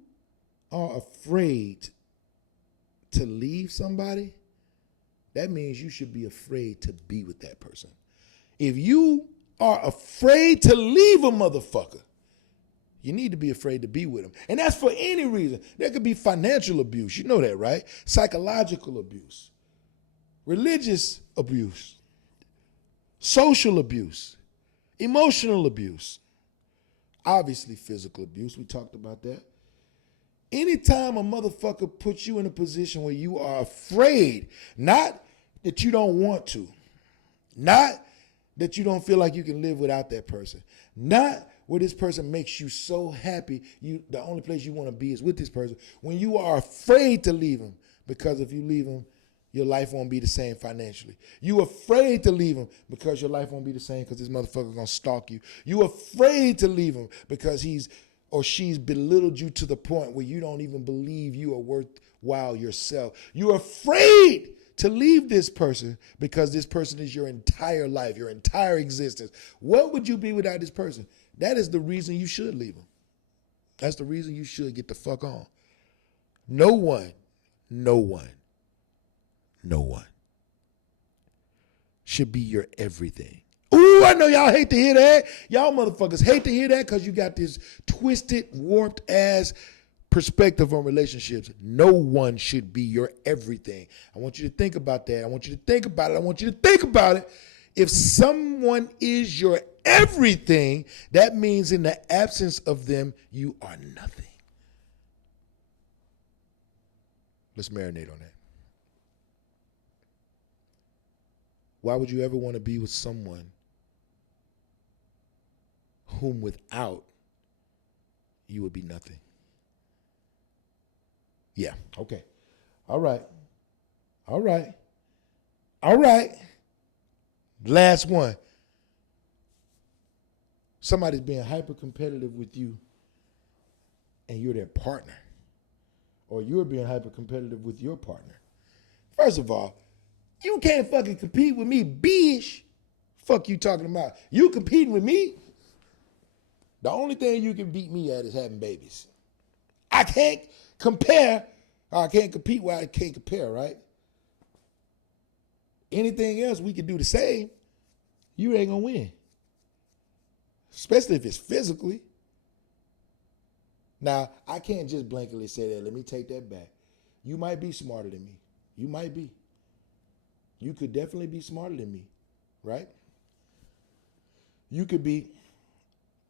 are afraid to leave somebody, that means you should be afraid to be with that person. If you are afraid to leave a motherfucker, you need to be afraid to be with them. And that's for any reason. There could be financial abuse. You know that, right? Psychological abuse. religious abuse, social abuse, emotional abuse, obviously physical abuse. We talked about that. Anytime a motherfucker puts you in a position where you are afraid, not that you don't want to, not that you don't feel like you can live without that person, not where this person makes you so happy, the only place you want to be is with this person, when you are afraid to leave him, because if you leave him, your life won't be the same financially. You afraid to leave him because your life won't be the same because this motherfucker gonna stalk you. You afraid to leave him because he's or she's belittled you to the point where you don't even believe you are worthwhile yourself. You're afraid to leave this person because this person is your entire life, your entire existence. What would you be without this person? That is the reason you should leave him. That's the reason you should get the fuck on. No one should be your everything. Ooh, I know y'all hate to hear that. Y'all motherfuckers hate to hear that because you got this twisted, warped ass perspective on relationships. No one should be your everything. I want you to think about that. I want you to think about it. If someone is your everything, that means in the absence of them, you are nothing. Let's marinate on that. Why would you ever want to be with someone whom without you would be nothing? Yeah, okay. All right. Last one. Somebody's being hyper competitive with you and you're their partner. Or you're being hyper competitive with your partner. First of all, you can't fucking compete with me, bitch. Fuck you talking about? You competing with me? The only thing you can beat me at is having babies. I can't compare. I can't compete where I can't compare, right? Anything else we can do the same, you ain't gonna win. Especially if it's physically. Now, I can't just blankly say that. Let me take that back. You might be smarter than me. You might be. You could definitely be smarter than me, right? You could be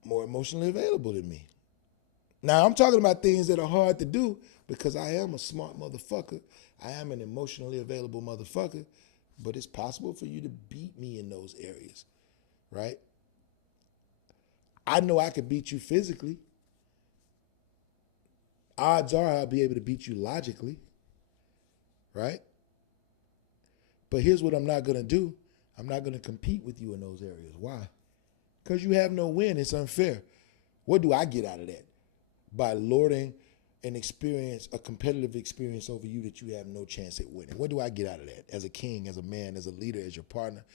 more emotionally available than me. Now, I'm talking about things that are hard to do because I am a smart motherfucker. I am an emotionally available motherfucker, but it's possible for you to beat me in those areas, right? I know I could beat you physically. Odds are I'll be able to beat you logically, right? But here's what I'm not going to do. I'm not going to compete with you in those areas. Why? Because you have no win. It's unfair. What do I get out of that? By lording an experience, a competitive experience over you that you have no chance at winning. What do I get out of that? As a king, as a man, as a leader, as your partner?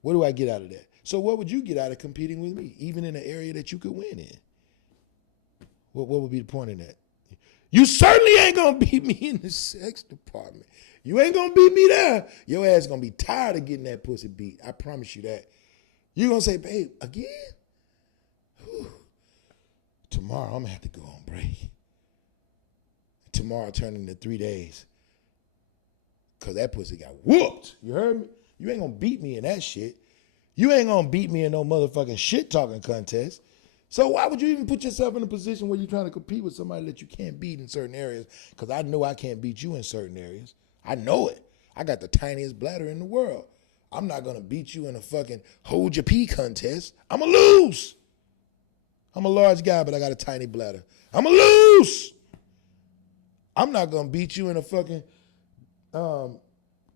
What do I get out of that? So what would you get out of competing with me, even in an area that you could win in? What would be the point in that? You certainly ain't going to beat me in the sex department. You ain't going to beat me there. Your ass going to be tired of getting that pussy beat. I promise you that. You're going to say, babe, again? Whew. Tomorrow I'm going to have to go on break. Tomorrow turn into 3 days. Because that pussy got whooped. You heard me? You ain't going to beat me in that shit. You ain't going to beat me in no motherfucking shit-talking contest. So why would you even put yourself in a position where you're trying to compete with somebody that you can't beat in certain areas? Because I know I can't beat you in certain areas. I know it. I got the tiniest bladder in the world. I'm not going to beat you in a fucking hold your pee contest. I'm going to lose. I'm a large guy, but I got a tiny bladder. I'm going to lose. I'm not going to beat you in a fucking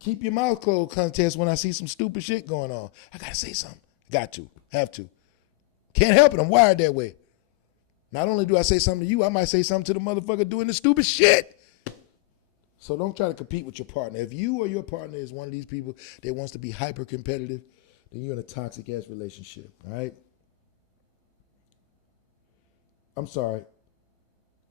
keep your mouth closed contest when I see some stupid shit going on. I got to say something. Got to. Have to. Can't help it. I'm wired that way. Not only do I say something to you, I might say something to the motherfucker doing the stupid shit. So don't try to compete with your partner. If you or your partner is one of these people that wants to be hyper competitive, then you're in a toxic ass relationship, all right? I'm sorry.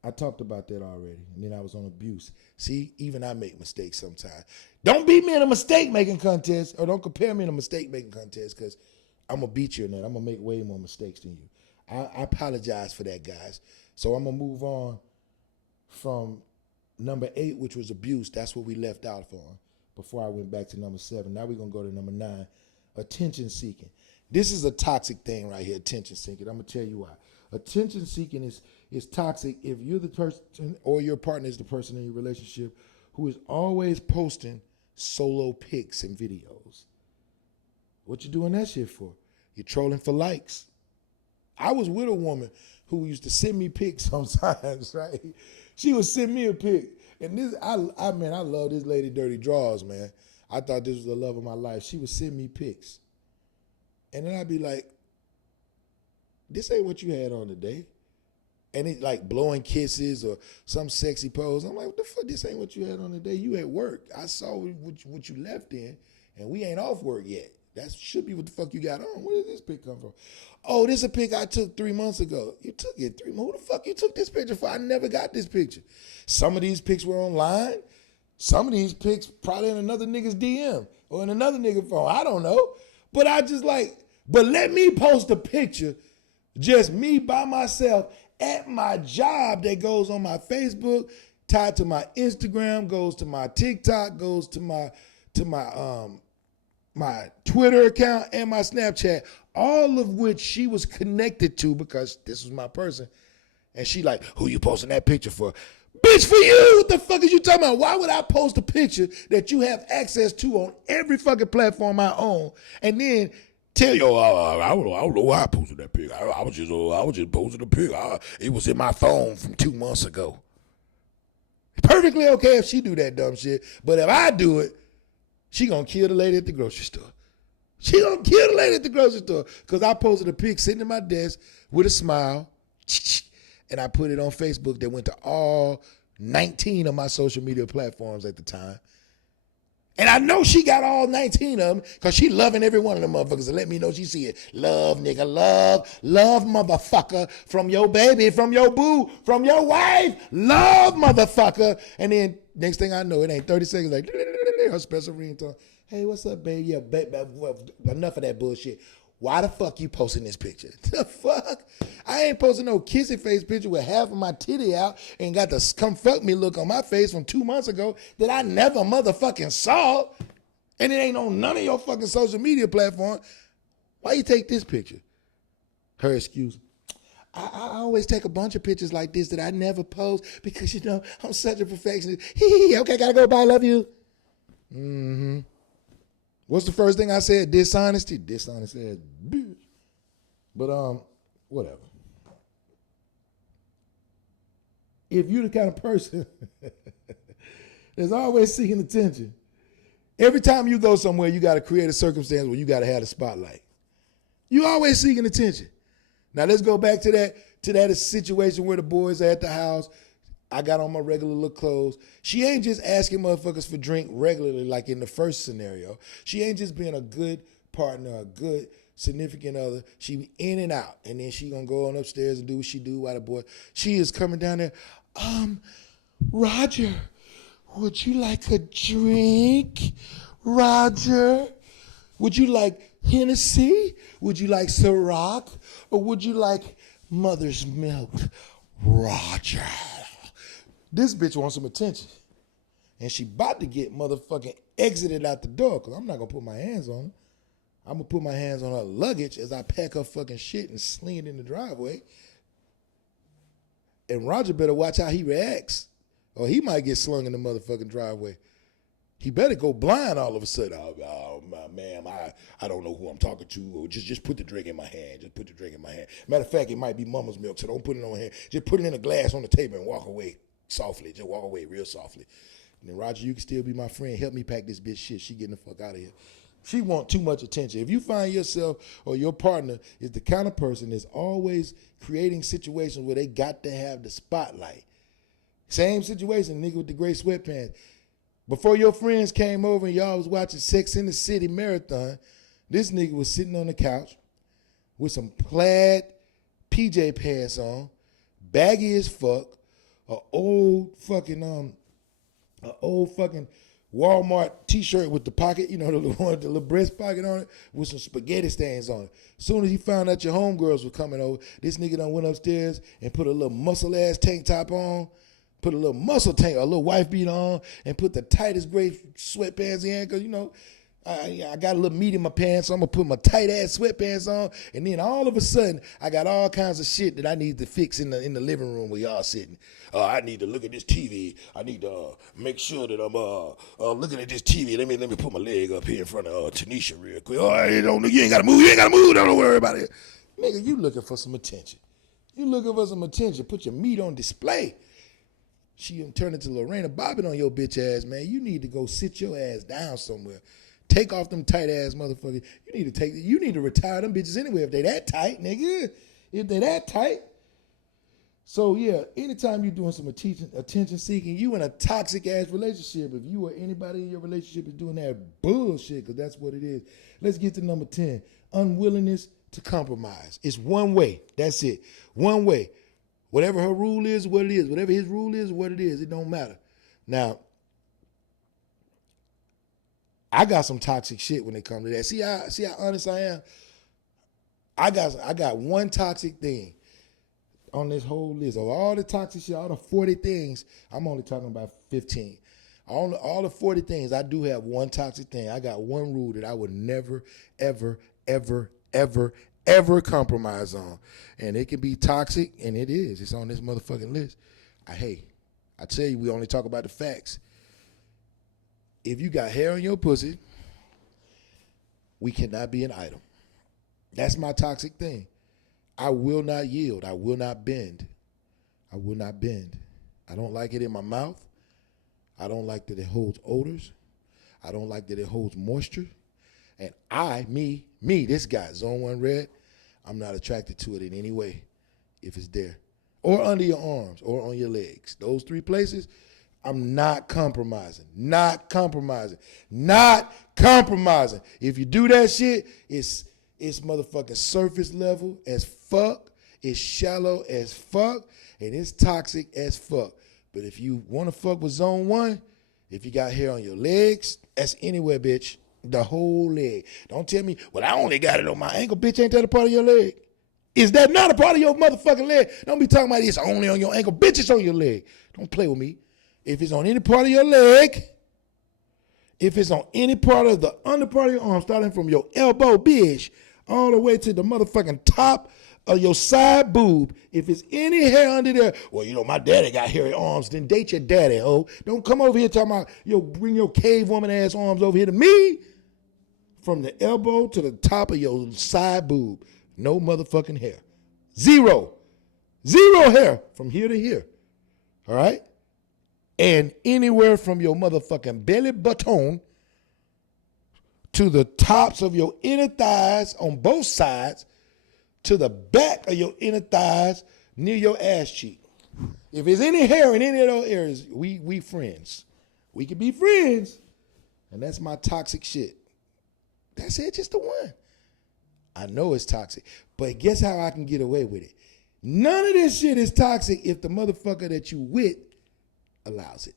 I talked about that already. And then I was on abuse. See, even I make mistakes sometimes. Don't beat me in a mistake making contest, or don't compare me in a mistake making contest, because I'm going to beat you in that. I'm going to make way more mistakes than you. I apologize for that, guys. So I'm going to move on from number 8, which was abuse. That's what we left out on. before I went back to number 7. Now we're going to go to number 9, attention seeking. This is a toxic thing right here, attention seeking. I'm going to tell you why. Attention seeking is toxic if you're the person or your partner is the person in your relationship who is always posting solo pics and videos. What you doing that shit for? You're trolling for likes. I was with a woman who used to send me pics sometimes, right? She would send me a pic. And this, I love this lady dirty draws, man. I thought this was the love of my life. She would send me pics. And then I'd be like, this ain't what you had on today. And it's like blowing kisses or some sexy pose. I'm like, what the fuck? This ain't what you had on today. You at work. I saw what you left in, and we ain't off work yet. That should be what the fuck you got on. Where did this pic come from? Oh, this is a pic I took 3 months ago. You took it 3 months. Who the fuck you took this picture for? I never got this picture. Some of these pics were online. Some of these pics probably in another nigga's DM or in another nigga's phone. I don't know. But I just like, but let me post a picture, just me by myself at my job that goes on my Facebook, tied to my Instagram, goes to my TikTok, goes to my Twitter account and my Snapchat, all of which she was connected to because this was my person. And she like, who you posting that picture for? Bitch, for you. What the fuck is you talking about? Why would I post a picture that you have access to on every fucking platform I own and then tell you, I don't know why I posted that pic. I was just posting a pic. It was in my phone from 2 months ago. Perfectly okay if she do that dumb shit, but if I do it, she gonna kill the lady at the grocery store. She gonna kill the lady at the grocery store because I posted a pic sitting at my desk with a smile, and I put it on Facebook that went to all 19 of my social media platforms at the time. And I know she got all 19 of them because she loving every one of them motherfuckers and let me know she see it. Love, nigga, love, motherfucker, from your baby, from your boo, from your wife, love, motherfucker. And then next thing I know, it ain't 30 seconds, like, her special ringtone. Hey, what's up, baby? Yeah, enough of that bullshit. Why the fuck you posting this picture? The fuck? I ain't posting no kissing face picture with half of my titty out and got the come fuck me look on my face from 2 months ago that I never motherfucking saw. And it ain't on none of your fucking social media platform. Why you take this picture? Her excuse. I always take a bunch of pictures like this that I never post because, you know, I'm such a perfectionist. Okay, gotta go, bye, love you. Mm-hmm. What's the first thing I said? Dishonesty. Dishonesty as bitch. But whatever. If you're the kind of person that's always seeking attention, every time you go somewhere, you got to create a circumstance where you got to have the spotlight. You always seeking attention. Now let's go back to that situation where the boys are at the house. I got on my regular look clothes. She ain't just asking motherfuckers for drink regularly like in the first scenario. She ain't just being a good partner, a good significant other. She be in and out. And then she gonna go on upstairs and do what she do while the boy. She is coming down there. Roger, would you like a drink? Roger, would you like Hennessy? Would you like Ciroc? Or would you like mother's milk? Roger. This bitch wants some attention. And she about to get motherfucking exited out the door because I'm not going to put my hands on her. I'm going to put my hands on her luggage as I pack her fucking shit and sling it in the driveway. And Roger better watch how he reacts or he might get slung in the motherfucking driveway. He better go blind all of a sudden. Oh, ma'am, I don't know who I'm talking to. Or just put the drink in my hand. Just put the drink in my hand. Matter of fact, it might be mama's milk, so don't put it on her hand. Just put it in a glass on the table and walk away. Softly, just walk away real softly. And then, Roger, you can still be my friend. Help me pack this bitch shit. She getting the fuck out of here. She want too much attention. If you find yourself or your partner is the kind of person that's always creating situations where they got to have the spotlight. Same situation, nigga with the gray sweatpants. Before your friends came over and y'all was watching Sex in the City marathon, this nigga was sitting on the couch with some plaid PJ pants on, baggy as fuck, an old fucking Walmart t-shirt with the pocket, you know, the one with the little breast pocket on it, with some spaghetti stains on it. As soon as he found out your homegirls were coming over, this nigga done went upstairs and put a little muscle-ass tank top on, put a little muscle tank, a little wife beater on, and put the tightest gray sweatpants in, because, you know, I got a little meat in my pants, so I'm going to put my tight-ass sweatpants on, and then all of a sudden, I got all kinds of shit that I need to fix in the living room where y'all sitting. I need to look at this TV. I need to make sure that I'm looking at this TV. Let me put my leg up here in front of Tanisha real quick. Oh, you ain't got to move. You ain't got to move. Don't worry about it. Nigga, you looking for some attention. You looking for some attention. Put your meat on display. She turn into Lorena Bobbitt on your bitch ass, man. You need to go sit your ass down somewhere. Take off them tight ass motherfuckers. You need to retire them bitches anyway if they that tight, nigga. If they that tight. So yeah, anytime you're doing some attention seeking, you in a toxic ass relationship. If you or anybody in your relationship is doing that bullshit, because that's what it is. Let's get to number 10. Unwillingness to compromise. It's one way. That's it. One way. Whatever her rule is, what it is. Whatever his rule is, what it is. It don't matter. Now, I got some toxic shit when it comes to that. See how honest I am? I got one toxic thing on this whole list. Of all the toxic shit, all the 40 things, I'm only talking about 15. All the 40 things, I do have one toxic thing. I got one rule that I would never, ever, ever, ever, ever compromise on. And it can be toxic, and it is. It's on this motherfucking list. I tell you, we only talk about the facts. If you got hair on your pussy, we cannot be an item. That's my toxic thing. I will not yield. I will not bend. I will not bend. I don't like it in my mouth. I don't like that it holds odors. I don't like that it holds moisture. And this guy, Zone 1 Red, I'm not attracted to it in any way if it's there. Or under your arms or on your legs. Those three places, I'm not compromising. Not compromising. Not compromising. If you do that shit, it's motherfucking surface level as fuck. It's shallow as fuck. And it's toxic as fuck. But if you want to fuck with Zone 1, if you got hair on your legs, that's anywhere, bitch. The whole leg. Don't tell me, well, I only got it on my ankle. Bitch, ain't that a part of your leg? Is that not a part of your motherfucking leg? Don't be talking about it's only on your ankle. Bitch, it's on your leg. Don't play with me. If it's on any part of your leg, if it's on any part of the under part of your arm, starting from your elbow, bitch, all the way to the motherfucking top of your side boob, if it's any hair under there, well, you know, my daddy got hairy arms, then date your daddy, ho. Don't come over here talking about, bring your cave woman ass arms over here to me. From the elbow to the top of your side boob, no motherfucking hair. Zero hair from here to here, all right? And anywhere from your motherfucking belly button to the tops of your inner thighs on both sides to the back of your inner thighs near your ass cheek. If there's any hair in any of those areas, we friends. We can be friends. And that's my toxic shit. That's it, just the one. I know it's toxic, but guess how I can get away with it? None of this shit is toxic if the motherfucker that you with allows it.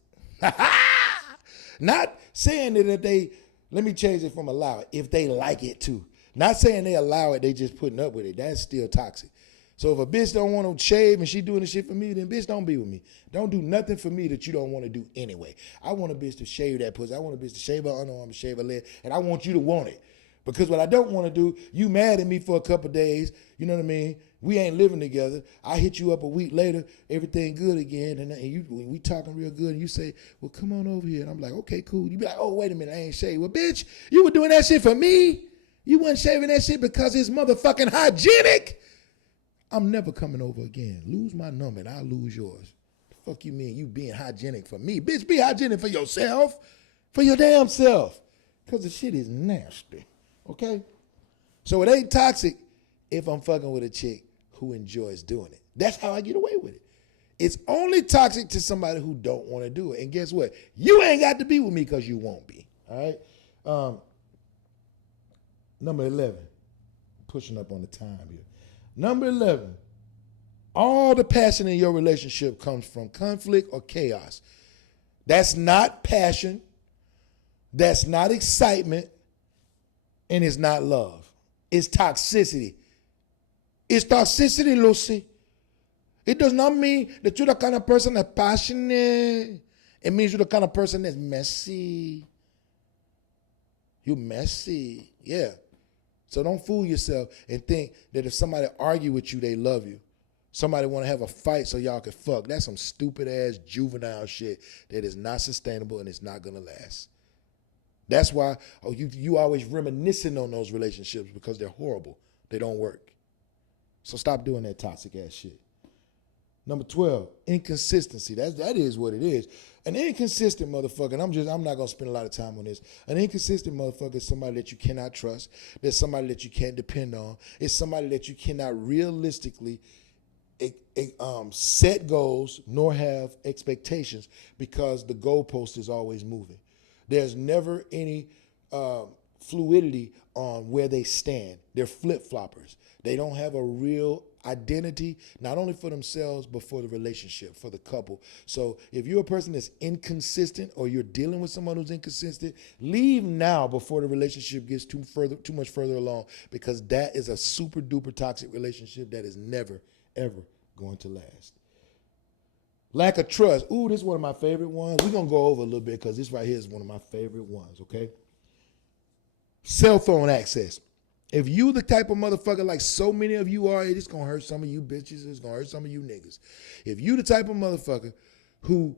Not saying that if let me change it from allow it, if they like it too. Not saying they allow it, they just putting up with it. That's still toxic. So if a bitch don't want to shave and she doing the shit for me, then bitch don't be with me. Don't do nothing for me that you don't want to do anyway. I want a bitch to shave that pussy. I want a bitch to shave her underarm and shave her leg, and I want you to want it. Because what I don't want to do, you mad at me for a couple of days, you know what I mean? We ain't living together. I hit you up a week later, everything good again, and we talking real good, and you say, well, come on over here. And I'm like, okay, cool. You be like, oh, wait a minute, I ain't shaved. Well, bitch, you were doing that shit for me. You wasn't shaving that shit because it's motherfucking hygienic. I'm never coming over again. Lose my number and I'll lose yours. The fuck you mean you being hygienic for me? Bitch, be hygienic for yourself. For your damn self. Because the shit is nasty. Okay? So it ain't toxic if I'm fucking with a chick who enjoys doing it. That's how I get away with it. It's only toxic to somebody who don't want to do it. And guess what? You ain't got to be with me because you won't be. All right? Number 11. Pushing up on the time here. Number 11. All the passion in your relationship comes from conflict or chaos. That's not passion. That's not excitement. And it's not love. It's toxicity. It's toxicity, Lucy. It does not mean that you're the kind of person that's passionate. It means you're the kind of person that's messy. You're messy. Yeah. So don't fool yourself and think that if somebody argue with you, they love you. Somebody want to have a fight so y'all can fuck. That's some stupid ass juvenile shit that is not sustainable and it's not going to last. That's why you always reminiscing on those relationships because they're horrible. They don't work. So stop doing that toxic ass shit. Number 12, inconsistency. That is what it is. An inconsistent motherfucker, and I'm not gonna spend a lot of time on this. An inconsistent motherfucker is somebody that you cannot trust. There's somebody that you can't depend on. It's somebody that you cannot realistically set goals nor have expectations because the goalpost is always moving. There's never any fluidity on where they stand. They're flip-floppers. They don't have a real identity, not only for themselves, but for the relationship, for the couple. So if you're a person that's inconsistent or you're dealing with someone who's inconsistent, leave now before the relationship gets too much further along, because that is a super duper toxic relationship that is never, ever going to last. Lack of trust. Ooh, this is one of my favorite ones. We're going to go over a little bit because this right here is one of my favorite ones, okay? Cell phone access. If you the type of motherfucker like so many of you are, it's going to hurt some of you bitches. It's going to hurt some of you niggas. If you the type of motherfucker who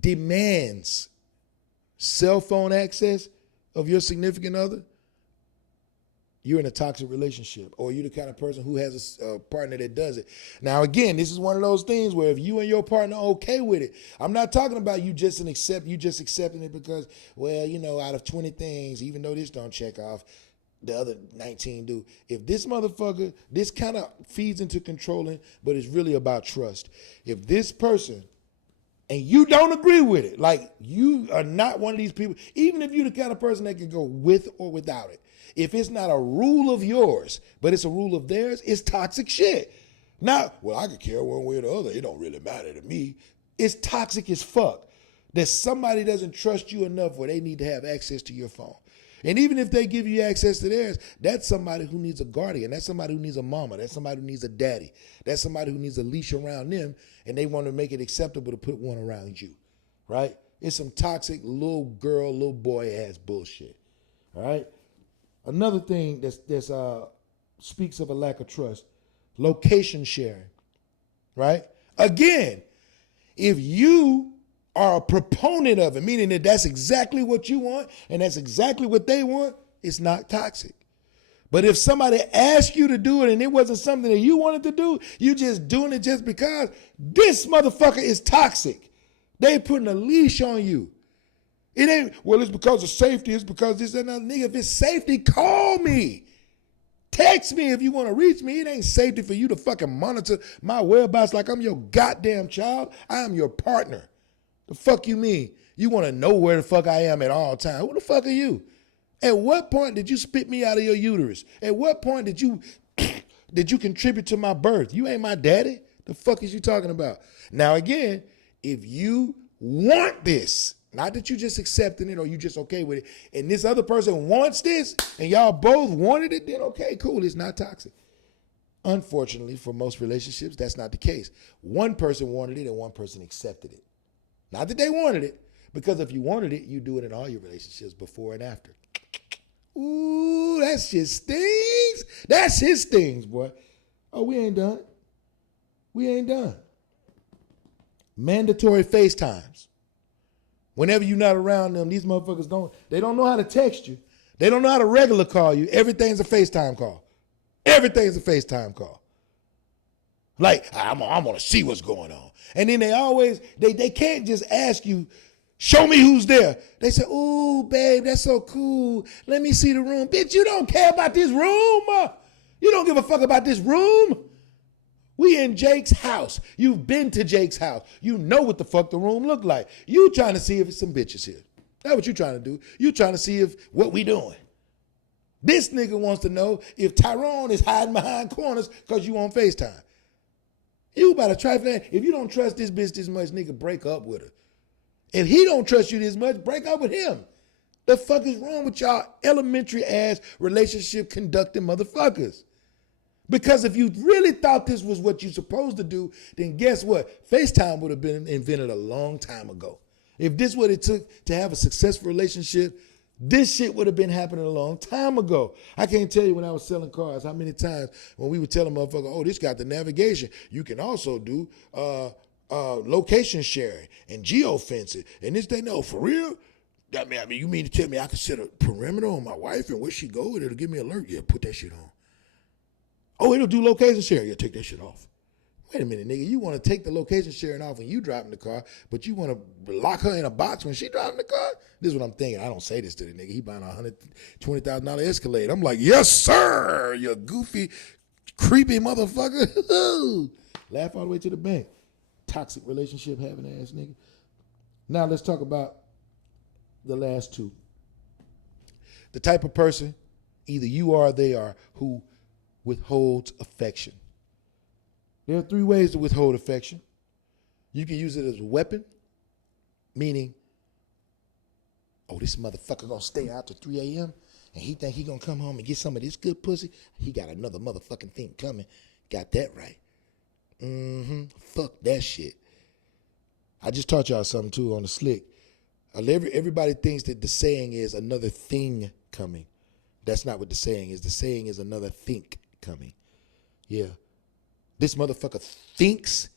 demands cell phone access of your significant other, you're in a toxic relationship, or you're the kind of person who has a partner that does it. Now, again, this is one of those things where if you and your partner are okay with it, I'm not talking about you just accepting it because, well, you know, out of 20 things, even though this don't check off, the other 19 do. If this motherfucker, this kind of feeds into controlling, but it's really about trust. If this person, and you don't agree with it, like you are not one of these people, even if you're the kind of person that can go with or without it, if it's not a rule of yours, but it's a rule of theirs, it's toxic shit. Now, well, I could care one way or the other. It don't really matter to me. It's toxic as fuck that somebody doesn't trust you enough where they need to have access to your phone. And even if they give you access to theirs, that's somebody who needs a guardian. That's somebody who needs a mama. That's somebody who needs a daddy. That's somebody who needs a leash around them, and they want to make it acceptable to put one around you, right? It's some toxic little girl, little boy ass bullshit, all right? Another thing that speaks of a lack of trust, location sharing, right? Again, if you are a proponent of it, meaning that that's exactly what you want and that's exactly what they want, it's not toxic. But if somebody asked you to do it and it wasn't something that you wanted to do, you just doing it just because, this motherfucker is toxic. They putting a leash on you. It ain't, well, it's because of safety, it's because this and that. Nigga, if it's safety, call me. Text me if you want to reach me. It ain't safety for you to fucking monitor my whereabouts like I'm your goddamn child. I am your partner. The fuck you mean? You want to know where the fuck I am at all times. Who the fuck are you? At what point did you spit me out of your uterus? At what point did you contribute to my birth? You ain't my daddy. The fuck is you talking about? Now again, if you want this, not that you just accepting it or you just okay with it, and this other person wants this and y'all both wanted it, then okay, cool, it's not toxic. Unfortunately, for most relationships, that's not the case. One person wanted it and one person accepted it. Not that they wanted it, because if you wanted it, you do it in all your relationships before and after. Ooh, that's just stings. That's his stings, boy. Oh, we ain't done. We ain't done. Mandatory FaceTimes. Whenever you're not around them, these motherfuckers don't know how to text you. They don't know how to regular call you. Everything's a FaceTime call. Everything's a FaceTime call. Like, I'm going to see what's going on. And then they can't just ask you, show me who's there. They say, ooh, babe, that's so cool. Let me see the room. Bitch, you don't care about this room. You don't give a fuck about this room. We in Jake's house. You've been to Jake's house. You know what the fuck the room look like. You trying to see if it's some bitches here. That's what you trying to do. You trying to see if what we doing. This nigga wants to know if Tyrone is hiding behind corners because you on FaceTime. You about to try for that. If you don't trust this bitch this much, nigga, break up with her. If he don't trust you this much, break up with him. The fuck is wrong with y'all elementary ass relationship conducting motherfuckers? Because if you really thought this was what you're supposed to do, then guess what? FaceTime would have been invented a long time ago. If this is what it took to have a successful relationship, this shit would have been happening a long time ago. I can't tell you when I was selling cars how many times when we would tell a motherfucker, oh, this got the navigation. You can also do location sharing and geofencing. And this, they know, for real? I mean, you mean to tell me I can set a perimeter on my wife and where she go and it'll give me an alert? Yeah, put that shit on. Oh, it'll do location sharing. Yeah, take that shit off. Wait a minute, nigga. You want to take the location sharing off when you driving the car, but you want to lock her in a box when she driving the car? This is what I'm thinking. I don't say this to the nigga. He buying a $120,000 Escalade. I'm like, yes, sir, you goofy, creepy motherfucker. Laugh all the way to the bank. Toxic relationship having ass nigga. Now let's talk about the last two. The type of person, either you are or they are, who withholds affection. There are three ways to withhold affection. You can use it as a weapon, meaning, oh, this motherfucker gonna stay out to 3 a.m. and he think he gonna come home and get some of this good pussy. He got another motherfucking thing coming. Got that right. Fuck that shit. I just taught y'all something too on the slick. Everybody thinks that the saying is another thing coming. That's not what the saying is. The saying is another think coming. Yeah. This motherfucker thinks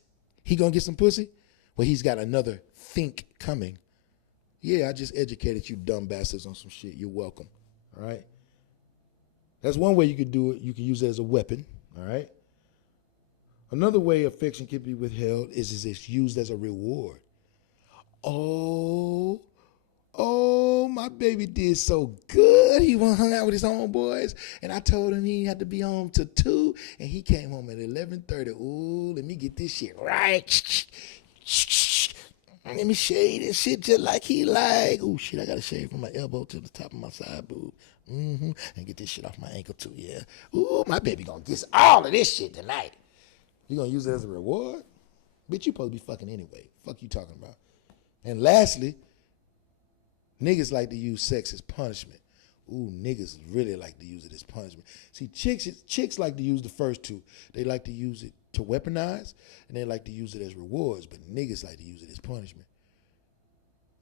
he gonna get some pussy? Well, he's got another think coming. Yeah, I just educated you dumb bastards on some shit. You're welcome. All right? That's one way you could do it. You can use it as a weapon. All right? Another way affection can be withheld is it's used as a reward. Oh, my baby did so good. He went hung out with his homeboys, and I told him he had to be home till 2, and he came home at 11:30. Ooh, let me get this shit right. Let me shave this shit just like he like. Ooh, shit, I got to shave from my elbow to the top of my side boob. And get this shit off my ankle too, yeah. Ooh, my baby gonna get all of this shit tonight. You gonna use it as a reward? Bitch, you supposed to be fucking anyway. Fuck you talking about. And lastly, niggas like to use sex as punishment. Ooh, niggas really like to use it as punishment. See, chicks like to use the first two. They like to use it to weaponize, and they like to use it as rewards, but niggas like to use it as punishment.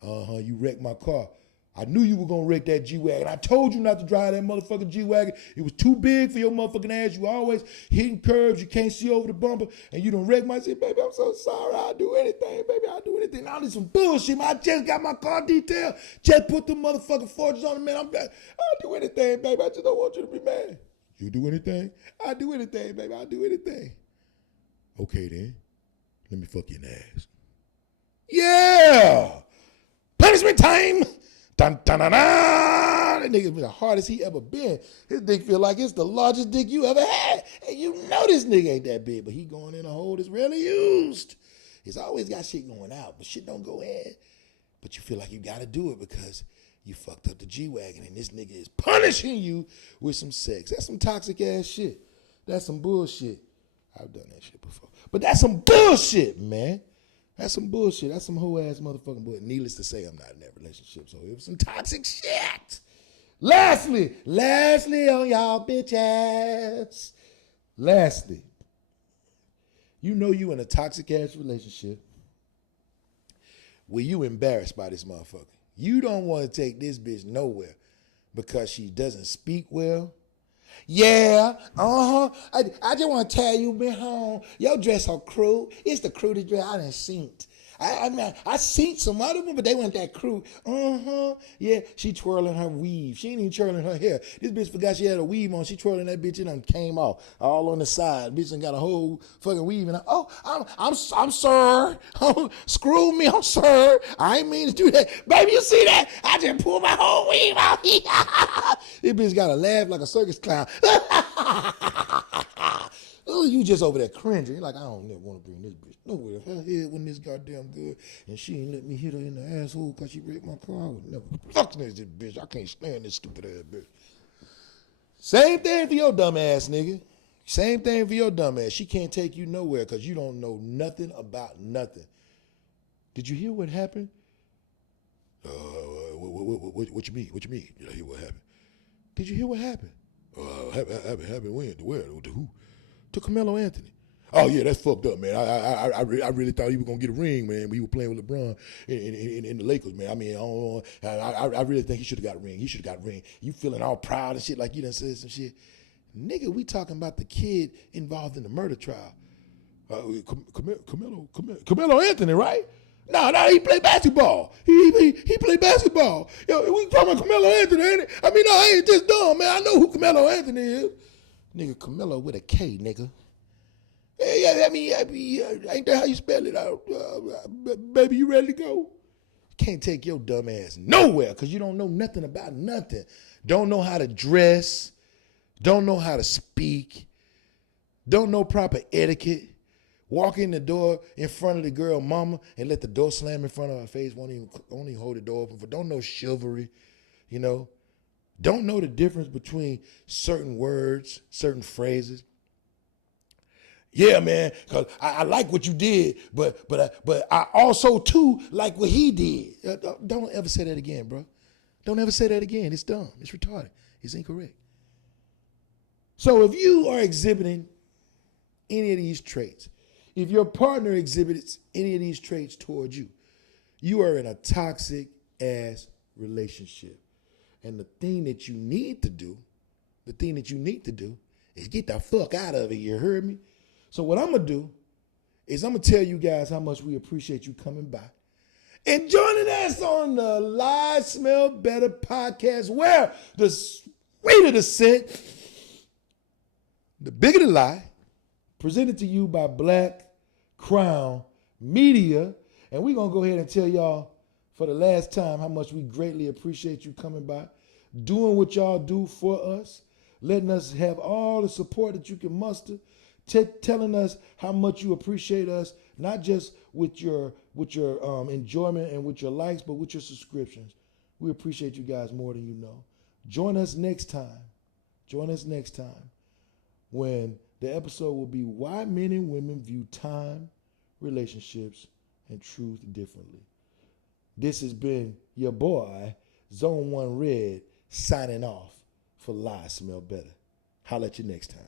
You wrecked my car. I knew you were going to wreck that G-Wagon. I told you not to drive that motherfucking G-Wagon. It was too big for your motherfucking ass. You always hitting curves. You can't see over the bumper. And you done wreck my shit. Baby, I'm so sorry. I'll do anything, baby. I'll do anything. Now this some bullshit, man. I just got my car detailed. Just put the motherfucking forges on it, man. I'll do anything, baby. I just don't want you to be mad. You do anything? I'll do anything, baby. I'll do anything. Okay, then. Let me fuck you in the ass. Yeah! Punishment time! Dun, dun, dun, dun. That nigga been the hardest he ever been. His dick feel like it's the largest dick you ever had. And you know this nigga ain't that big, but he going in a hole that's rarely used. He's always got shit going out, but shit don't go in. But you feel like you gotta do it because you fucked up the G-Wagon and this nigga is punishing you with some sex. That's some toxic ass shit. That's some bullshit. I've done that shit before. But that's some bullshit, man. That's some bullshit. That's some whole ass motherfucking bullshit. Needless to say, I'm not in that relationship, so it was some toxic shit. Lastly on y'all bitch ass. Lastly, you know you in a toxic ass relationship where you embarrassed by this motherfucker. You don't want to take this bitch nowhere because she doesn't speak well. Yeah, I just want to tell you, been home. Your dress so crude. It's the crudest dress I done seen. I seen some other ones, but they weren't that crude. Yeah, she twirling her weave. She ain't even twirling her hair. This bitch forgot she had a weave on. She twirling that bitch and came off all on the side. Bitch done got a whole fucking weave. And I'm sir. Screw me, I'm sir. I ain't mean to do that. Baby, you see that? I just pulled my whole weave out. This bitch got to laugh like a circus clown. Oh, you just over there cringing. You're like, I don't never want to bring this bitch nowhere. Her head wasn't this goddamn good, and she ain't let me hit her in the asshole because she wrecked my car. I would never fuck this bitch. I can't stand this stupid ass bitch. Same thing for your dumb ass, nigga. Same thing for your dumb ass. She can't take you nowhere because you don't know nothing about nothing. Did you hear what happened? What you mean? What you mean? Did I hear what happened? Did you hear what happened? Happened when? To where? To who? to Carmelo Anthony. Oh yeah, that's fucked up, man. I really thought he was gonna get a ring, man. When he was playing with LeBron in the Lakers, man. I mean, I really think he should have got a ring. He should have got a ring. You feeling all proud and shit like you done said some shit, nigga? We talking about the kid involved in the murder trial, Carmelo Anthony, right? No, he played basketball. He played basketball. Yo, we talking about Carmelo Anthony, ain't it? I mean, no, I ain't just dumb, man. I know who Carmelo Anthony is. Nigga, Carmelo with a K, nigga. Yeah, I mean, ain't that how you spell it out? Baby, you ready to go? Can't take your dumb ass nowhere because you don't know nothing about nothing. Don't know how to dress. Don't know how to speak. Don't know proper etiquette. Walk in the door in front of the girl mama and let the door slam in front of her face. Won't even hold the door open. Don't know chivalry, you know. Don't know the difference between certain words, certain phrases. Yeah, man, because I like what you did, but I also, too, like what he did. Don't ever say that again, bro. Don't ever say that again. It's dumb. It's retarded. It's incorrect. So if you are exhibiting any of these traits, if your partner exhibits any of these traits towards you, you are in a toxic-ass relationship. And the thing that you need to do is get the fuck out of it, you heard me? So what I'm going to do is I'm going to tell you guys how much we appreciate you coming by and joining us on the Lie Smell Better podcast, where the sweeter the scent, the bigger the lie, presented to you by Black Crown Media. And we're going to go ahead and tell y'all for the last time how much we greatly appreciate you coming by, doing what y'all do for us, letting us have all the support that you can muster, telling us how much you appreciate us, not just with your enjoyment and with your likes, but with your subscriptions. We appreciate you guys more than you know. Join us next time when the episode will be Why Men and Women View Time, Relationships, and Truth Differently. This has been your boy, Zone 1 Red, signing off for Lie Smell Better. Holla at you next time.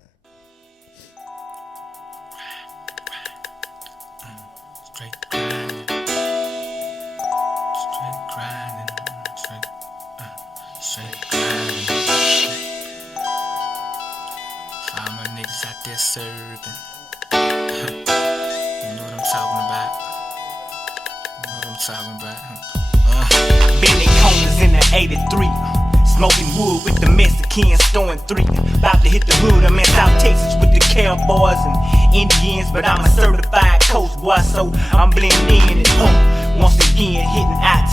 Straight grinding, straight grinding. For all my niggas out there serving, you know what I'm talking about. Bending corners in the 83, smoking wood with the Mexicans, throwing 3. About to hit the hood, I'm in South Texas with the cowboys and Indians, but I'm a certified coast boy, so I'm blending in and once again hitting IT.